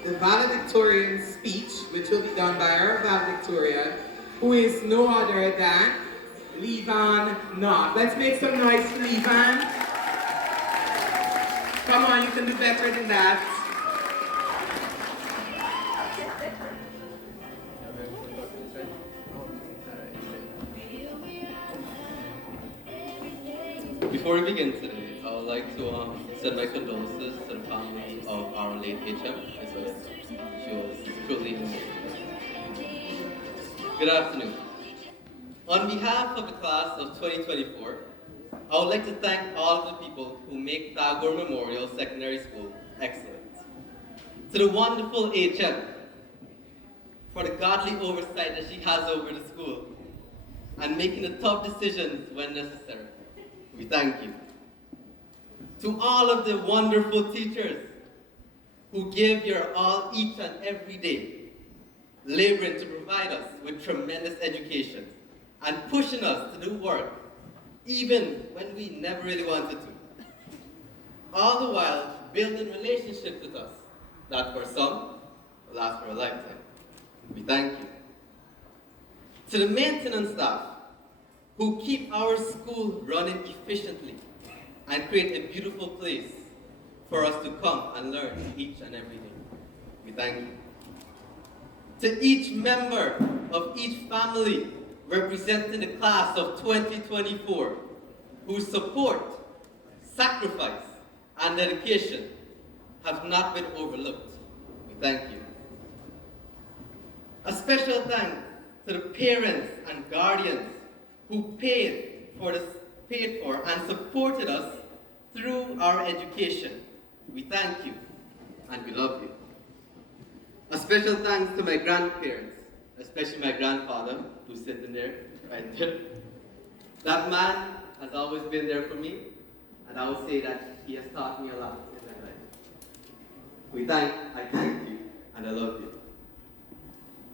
the Valedictorian speech, which will be done by our Valedictorian, who is no other than Levan Knott. Let's make some noise for Levan. Come on, you can do better than that. Before we begin today, I would like to send my condolences to the family of our late HM, as well as she was truly amazing. Good afternoon. On behalf of the class of 2024, I would like to thank all of the people who make Tagore Memorial Secondary School excellent. To the wonderful HM for the godly oversight that she has over the school and making the tough decisions when necessary. We thank you. To all of the wonderful teachers who give your all each and every day, laboring to provide us with tremendous education and pushing us to do work even when we never really wanted to. All the while building relationships with us that for some will last for a lifetime. We thank you. To the maintenance staff who keep our school running efficiently and create a beautiful place for us to come and learn each and every day. We thank you. To each member of each family representing the class of 2024 whose support, sacrifice, and dedication have not been overlooked. We thank you. A special thanks to the parents and guardians who paid for and supported us through our education. We thank you and we love you. A special thanks to my grandparents, especially my grandfather, who's sitting there, right there. That man has always been there for me, and I would say that he has taught me a lot in my life. I thank you, and I love you.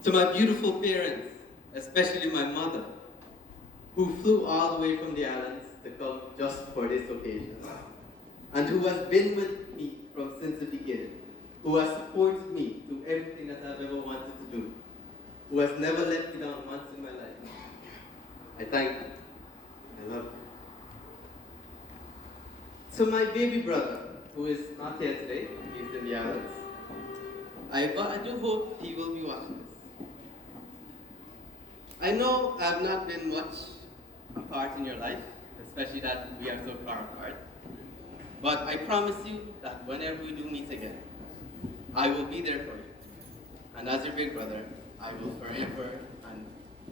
To my beautiful parents, especially my mother, who flew all the way from the islands to come just for this occasion, and who has been with me from since the beginning, who has supported me through everything that I've ever wanted to do, who has never let me down once in my life. I thank you. I love you. To my baby brother, who is not here today, he's in the islands, I do hope he will be watching this. I know I've not been much a part in your life, especially that we are so far apart, but I promise you that whenever we do meet again, I will be there for you. And as your big brother, I will forever, and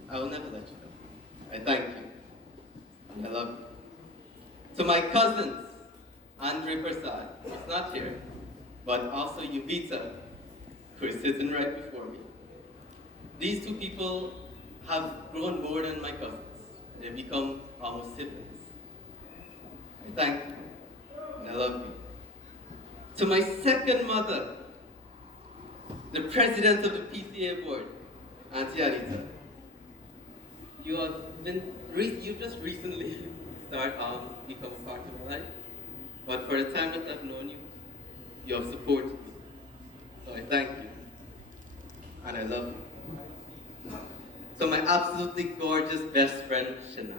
I will never let you go. I thank you. And I love you. To my cousins, Andre Prasad, who's not here, but also Yubita, who is sitting right before me. These two people have grown more than my cousins. They've become almost siblings. I thank you. And I love you. To my second mother, the president of the PCA board, Auntie Anita. You just recently started become a part of my life, but for the time that I've known you, you have supported me. So I thank you, and I love you. So my absolutely gorgeous best friend, Shania,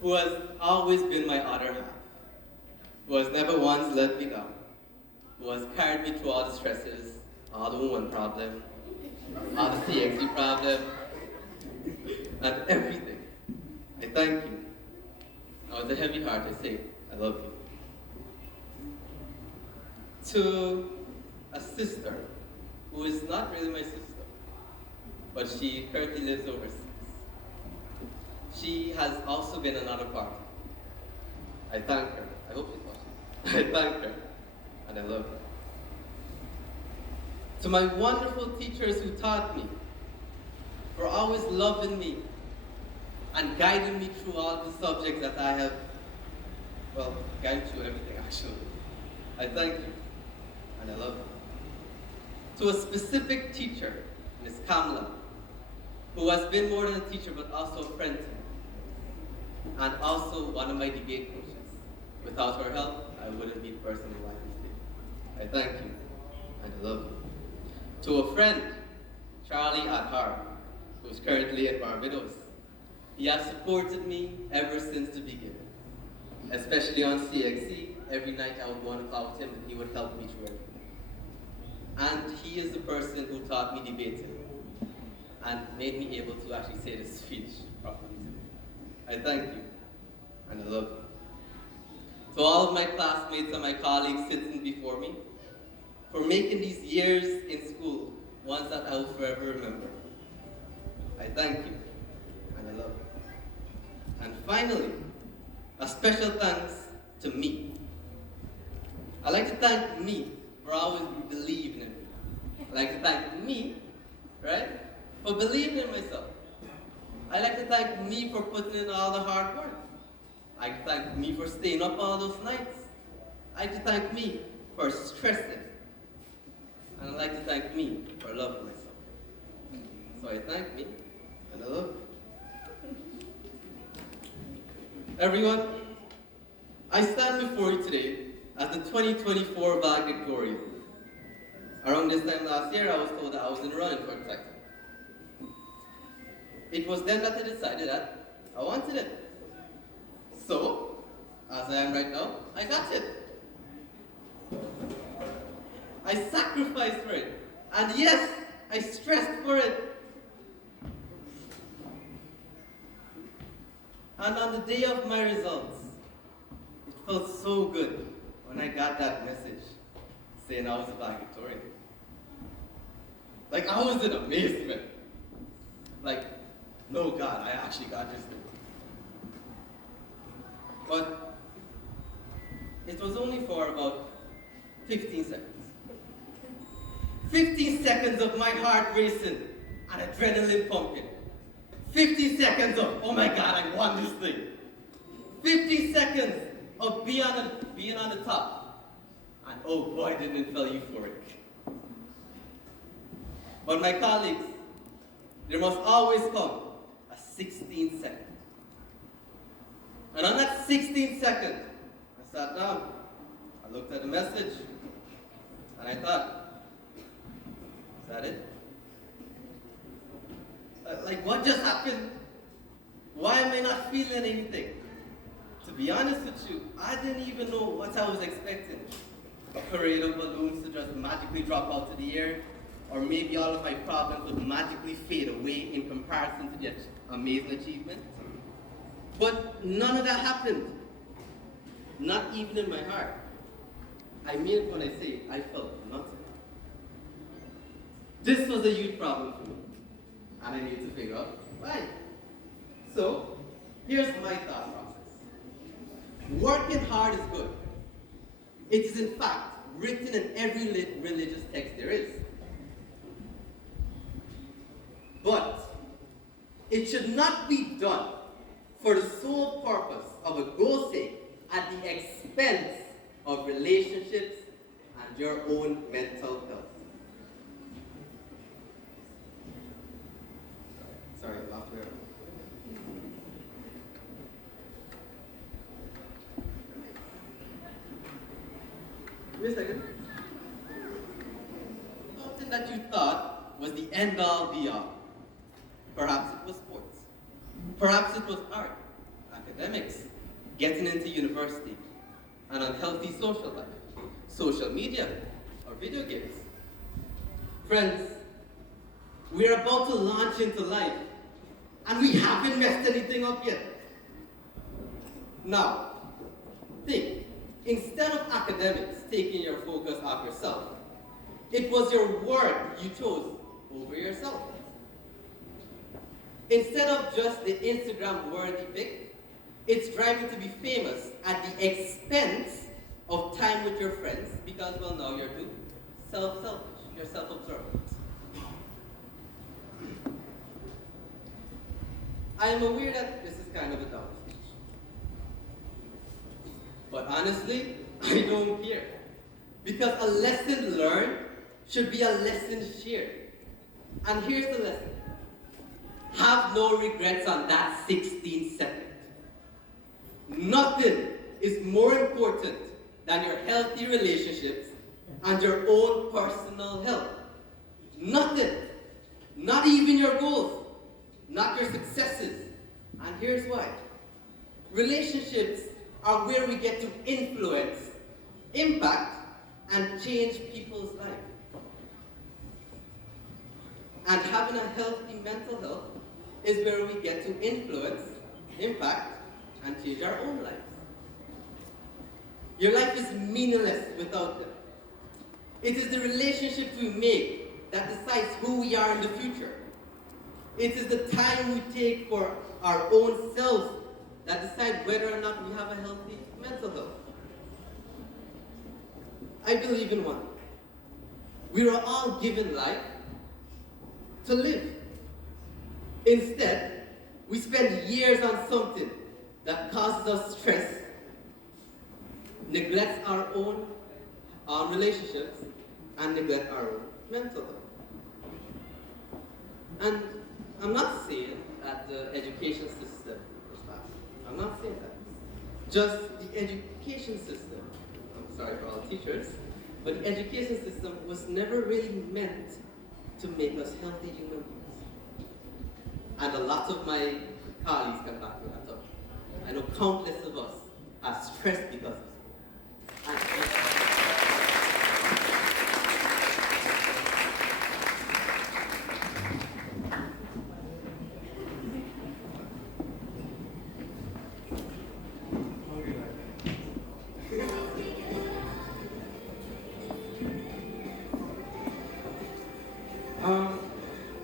who has always been my other half, who has never once let me down, who has carried me through all the stresses, all the woman problem, all the CXC problem, and everything. I thank you. Now with a heavy heart I say, I love you. To a sister, who is not really my sister, but she currently lives overseas. She has also been another part. I thank her. I hope she's watching. I thank her. And I love her. To my wonderful teachers who taught me, for always loving me and guiding me through all the subjects that I have, guided through everything actually. I thank you, and I love you. To a specific teacher, Miss Kamla, who has been more than a teacher but also a friend to me, and also one of my debate coaches. Without her help, I wouldn't be the person who I am today. I thank you, and I love you. To a friend, Charlie Adhar, who is currently in Barbados. He has supported me ever since the beginning, especially on CXC. Every night I would go on a call with him and he would help me through everything. And he is the person who taught me debating and made me able to actually say the speech properly today. I thank you, and I love you. To all of my classmates and my colleagues sitting before me, for making these years in school ones that I will forever remember. I thank you, and I love you. And finally, a special thanks to me. I'd like to thank me for always believing in me. I'd like to thank me, right, for believing in myself. I'd like to thank me for putting in all the hard work. I'd like to thank me for staying up all those nights. I'd like to thank me for stressing. And I'd like to thank me for loving myself. So I thank me, and I love you. Everyone, I stand before you today as the 2024 Valedictorian. Around this time last year, I was told that I was in the running for the title. It was then that I decided that I wanted it. So, as I am right now, I got it. I sacrificed for it. And yes, I stressed for it. And on the day of my results, it felt so good when I got that message saying I was a valedictorian. Like, I was in amazement. Like, no God, I actually got this thing. But it was only for about 15 seconds. 15 seconds of my heart racing and adrenaline pumping. 15 seconds of, oh my God, I won this thing. 15 seconds of being on the top. And oh boy, didn't it feel euphoric. But my colleagues, there must always come a 16 second. And on that 16 second, I sat down, I looked at the message, and I thought, is that it? Like, what just happened? Why am I not feeling anything? To be honest with you, I didn't even know what I was expecting. A parade of balloons to just magically drop out to the air, or maybe all of my problems would magically fade away in comparison to that amazing achievement. But none of that happened. Not even in my heart. I mean it when I say I felt nothing. This was a huge problem for me, and I need to figure out why. So, here's my thought process. Working hard is good. It is in fact written in every religious text there is. But it should not be done for the sole purpose of a goal sake at the expense of relationships and your own mental health. Sorry, I lost where. Wait a second. Something that you thought was the end all be all. Perhaps it was sports. Perhaps it was art, academics, getting into university, an unhealthy social life, social media, or video games. Friends, we're about to launch into life, and we haven't messed anything up yet. Now, think, instead of academics taking your focus off yourself, it was your work you chose over yourself. Instead of just the Instagram-worthy pic, it's driving to be famous at the expense of time with your friends because, well, now you're too selfish, you're self-absorbed. I am aware that this is kind of a dumb speech. But honestly, I don't care. Because a lesson learned should be a lesson shared. And here's the lesson. Have no regrets on that 16 seconds. Nothing is more important than your healthy relationships and your own personal health. Nothing. Not even your goals. Not your successes. And here's why. Relationships are where we get to influence, impact, and change people's lives. And having a healthy mental health is where we get to influence, impact, and change our own lives. Your life is meaningless without them. It is the relationships we make that decides who we are in the future. It is the time we take for our own selves that decide whether or not we have a healthy mental health. I believe in one. We are all given life to live. Instead, we spend years on something that causes us stress, neglects our own relationships, and neglect our own mental health. And I'm not saying that the education system is bad. I'm not saying that. Just the education system, I'm sorry for all teachers, but the education system was never really meant to make us healthy human beings. And a lot of my colleagues can back me that up. I know countless of us are stressed because of it.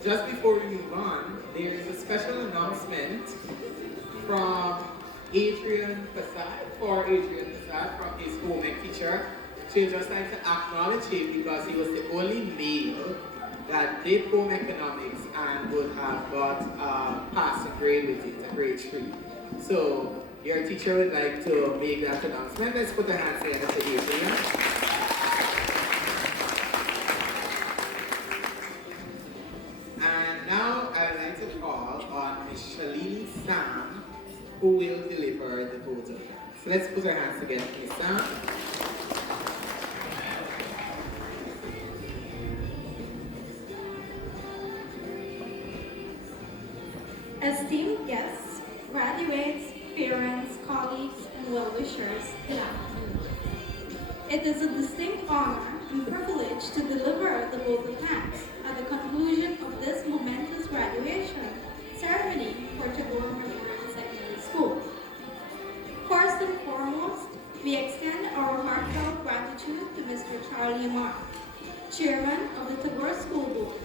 Just before we move on, there is a special announcement from Adrian Passad from his home ec teacher. She'd just like to acknowledge him because he was the only male that did home economics and would have got passing grade with it, a grade 3. So your teacher would like to make that announcement. Let's put our hands together for Adrian. Sam, who will deliver the vote of thanks. Let's put our hands together, Ms. Sam. Esteemed guests, graduates, parents, colleagues, and well-wishers, good afternoon. It is a distinct honor and privilege to deliver the vote of thanks at the conclusion of this momentous graduation ceremony for Tagore Memorial Secondary School. First and foremost, we extend our heartfelt gratitude to Mr. Charlie Amar, Chairman of the Tagore School Board,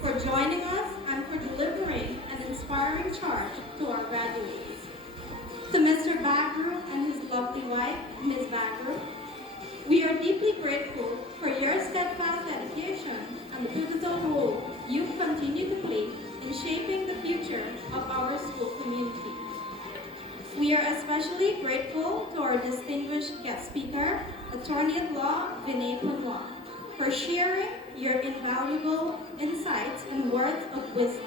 for joining us and for delivering an inspiring charge to our graduates. To Mr. Bagru and his lovely wife, Ms. Bagru, we are deeply grateful for your steadfast dedication and the pivotal role you continue to play in shaping the future of our school community. We are especially grateful to our distinguished guest speaker, Attorney at Law Vinay Punwa, for sharing your invaluable insights and words of wisdom.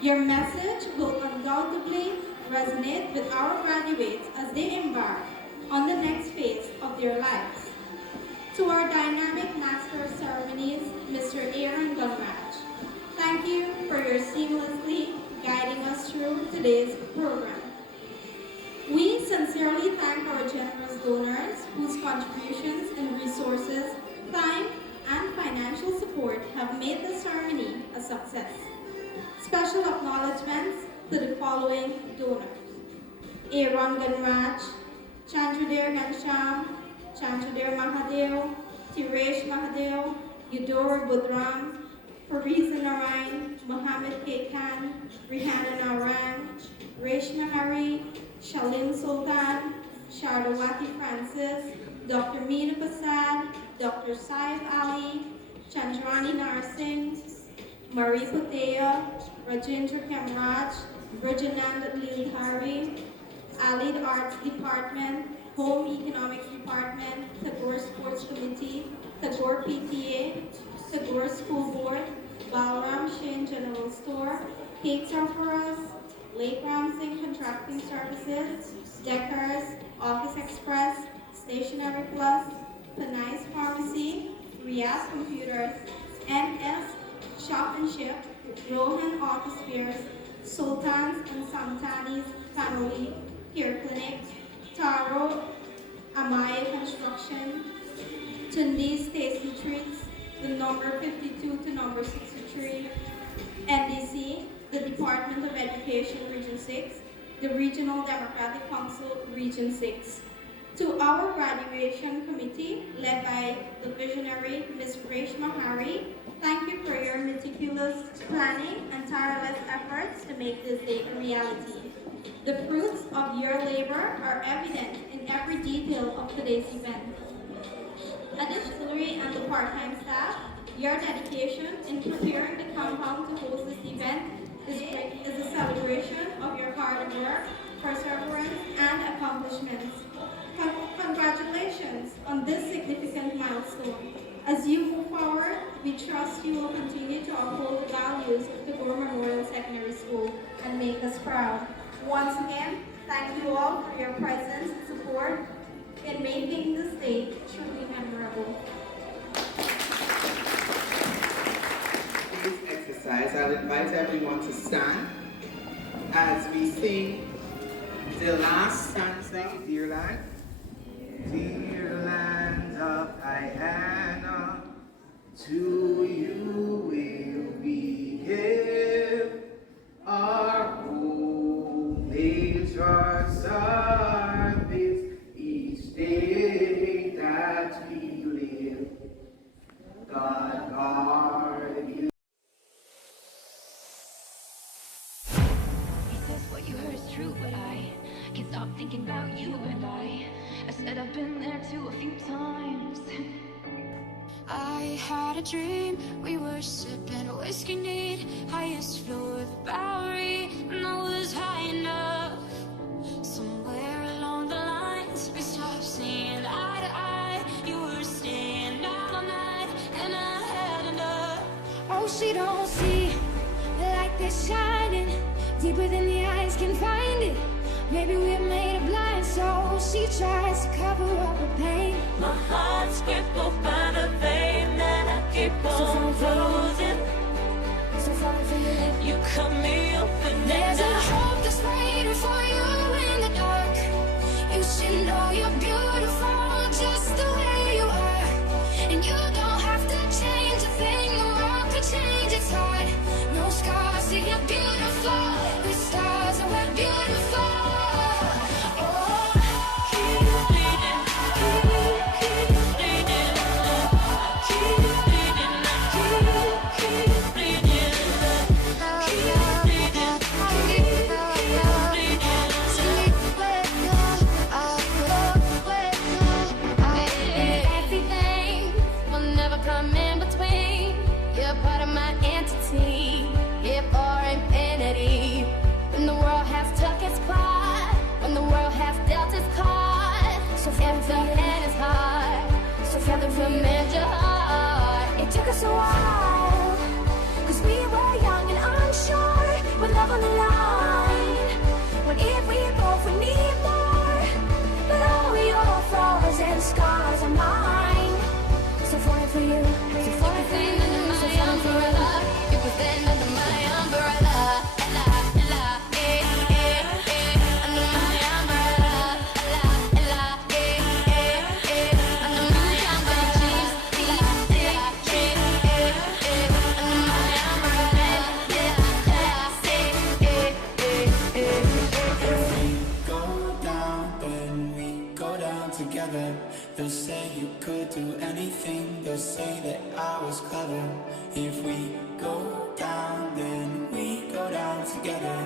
Your message will undoubtedly resonate with our graduates as they embark on the next phase of their lives. To our dynamic Master of Ceremonies, Mr. Aaron Gunraj, thank you for your seamlessly guiding us through today's program. We sincerely thank our generous donors whose contributions and resources, time, and financial support have made the ceremony a success. Special acknowledgements to the following donors: Aaron Ganraj, Chandrader Gansham, Chandrader Mahadev, Tiresh Mahadev, Yudor Budram, Fariza Narayan, Mohammed K. Khan, Rihanna Narang, Reshma Hari, Shalim Sultan, Shardawati Francis, Dr. Meena Prasad, Dr. Saif Ali, Chandrani Narsingh, Marie Putea, Rajendra Kamraj, Brijanand Lildhari, Allied Arts Department, Home Economics Department, Tagore Sports Committee, Tagore PTA, Tagore School Board, Balram Shane General Store, Cakes Are For Us, Lake Ramsing Contracting Services, Deckers, Office Express, Stationery Plus, Panais Pharmacy, Riaz Computers, MS Shop and Ship, Rohan Office Spares, Sultans and Santanis Family Care Clinic, Taro Amaya Construction, Tundi Stacy Treats, the number 52 to number 63, NDC, the Department of Education Region 6, the Regional Democratic Council Region 6. To our graduation committee, led by the visionary Ms. Reshma Hari, thank you for your meticulous planning and tireless efforts to make this day a reality. The fruits of your labor are evident in every detail of today's event. a distillery and the part-time staff, your dedication in preparing the compound to host this event is a celebration of your hard work, perseverance, and accomplishments. Congratulations on this significant milestone. As you move forward, we trust you will continue to uphold the values of Tagore Memorial Secondary School and make us proud. Once again, thank you all for your presence and support in making this day truly memorable. This exercise, I'll invite everyone to stand as we sing the last stanza, Dear Land. Dear land of Guyana, to you will we give our homage, our service, each day that we live. God guard you. He says what you heard is true, but I can't stop thinking about you and I said I've been there too a few times. I had a dream, we were sipping whiskey neat, highest floor of the Bowery, and I was high enough. Somewhere along the lines, we stopped seeing eye to eye. You were staying out all night, and I had enough. Oh, she don't see the light that's shining deeper than the eyes can find it. Maybe we're made of blind souls. She tries to cover up her pain. My heart's crippled by the vein that I keep on closing. So far for you, you cut me open. There's a hope that's waiting for you in the dark. You should know you're beautiful just the way you are. And you don't have to change a thing. The world could change its heart. No scars, see you're beautiful. The stars are we're beautiful. It took us a while, 'cause we were young and unsure, with love on the line. What if we both would need more? But all your flaws and scars are mine. So falling for you, so falling for you, so falling for love. You could stand under my umbrella, ella, ella, under my umbrella, ella, ella, under my umbrella. Together, they'll say you could do anything. They'll say that I was clever. If we go down, then we go down together.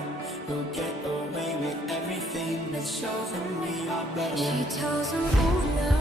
We'll get away with everything that shows them we are better. She tells him, oh no.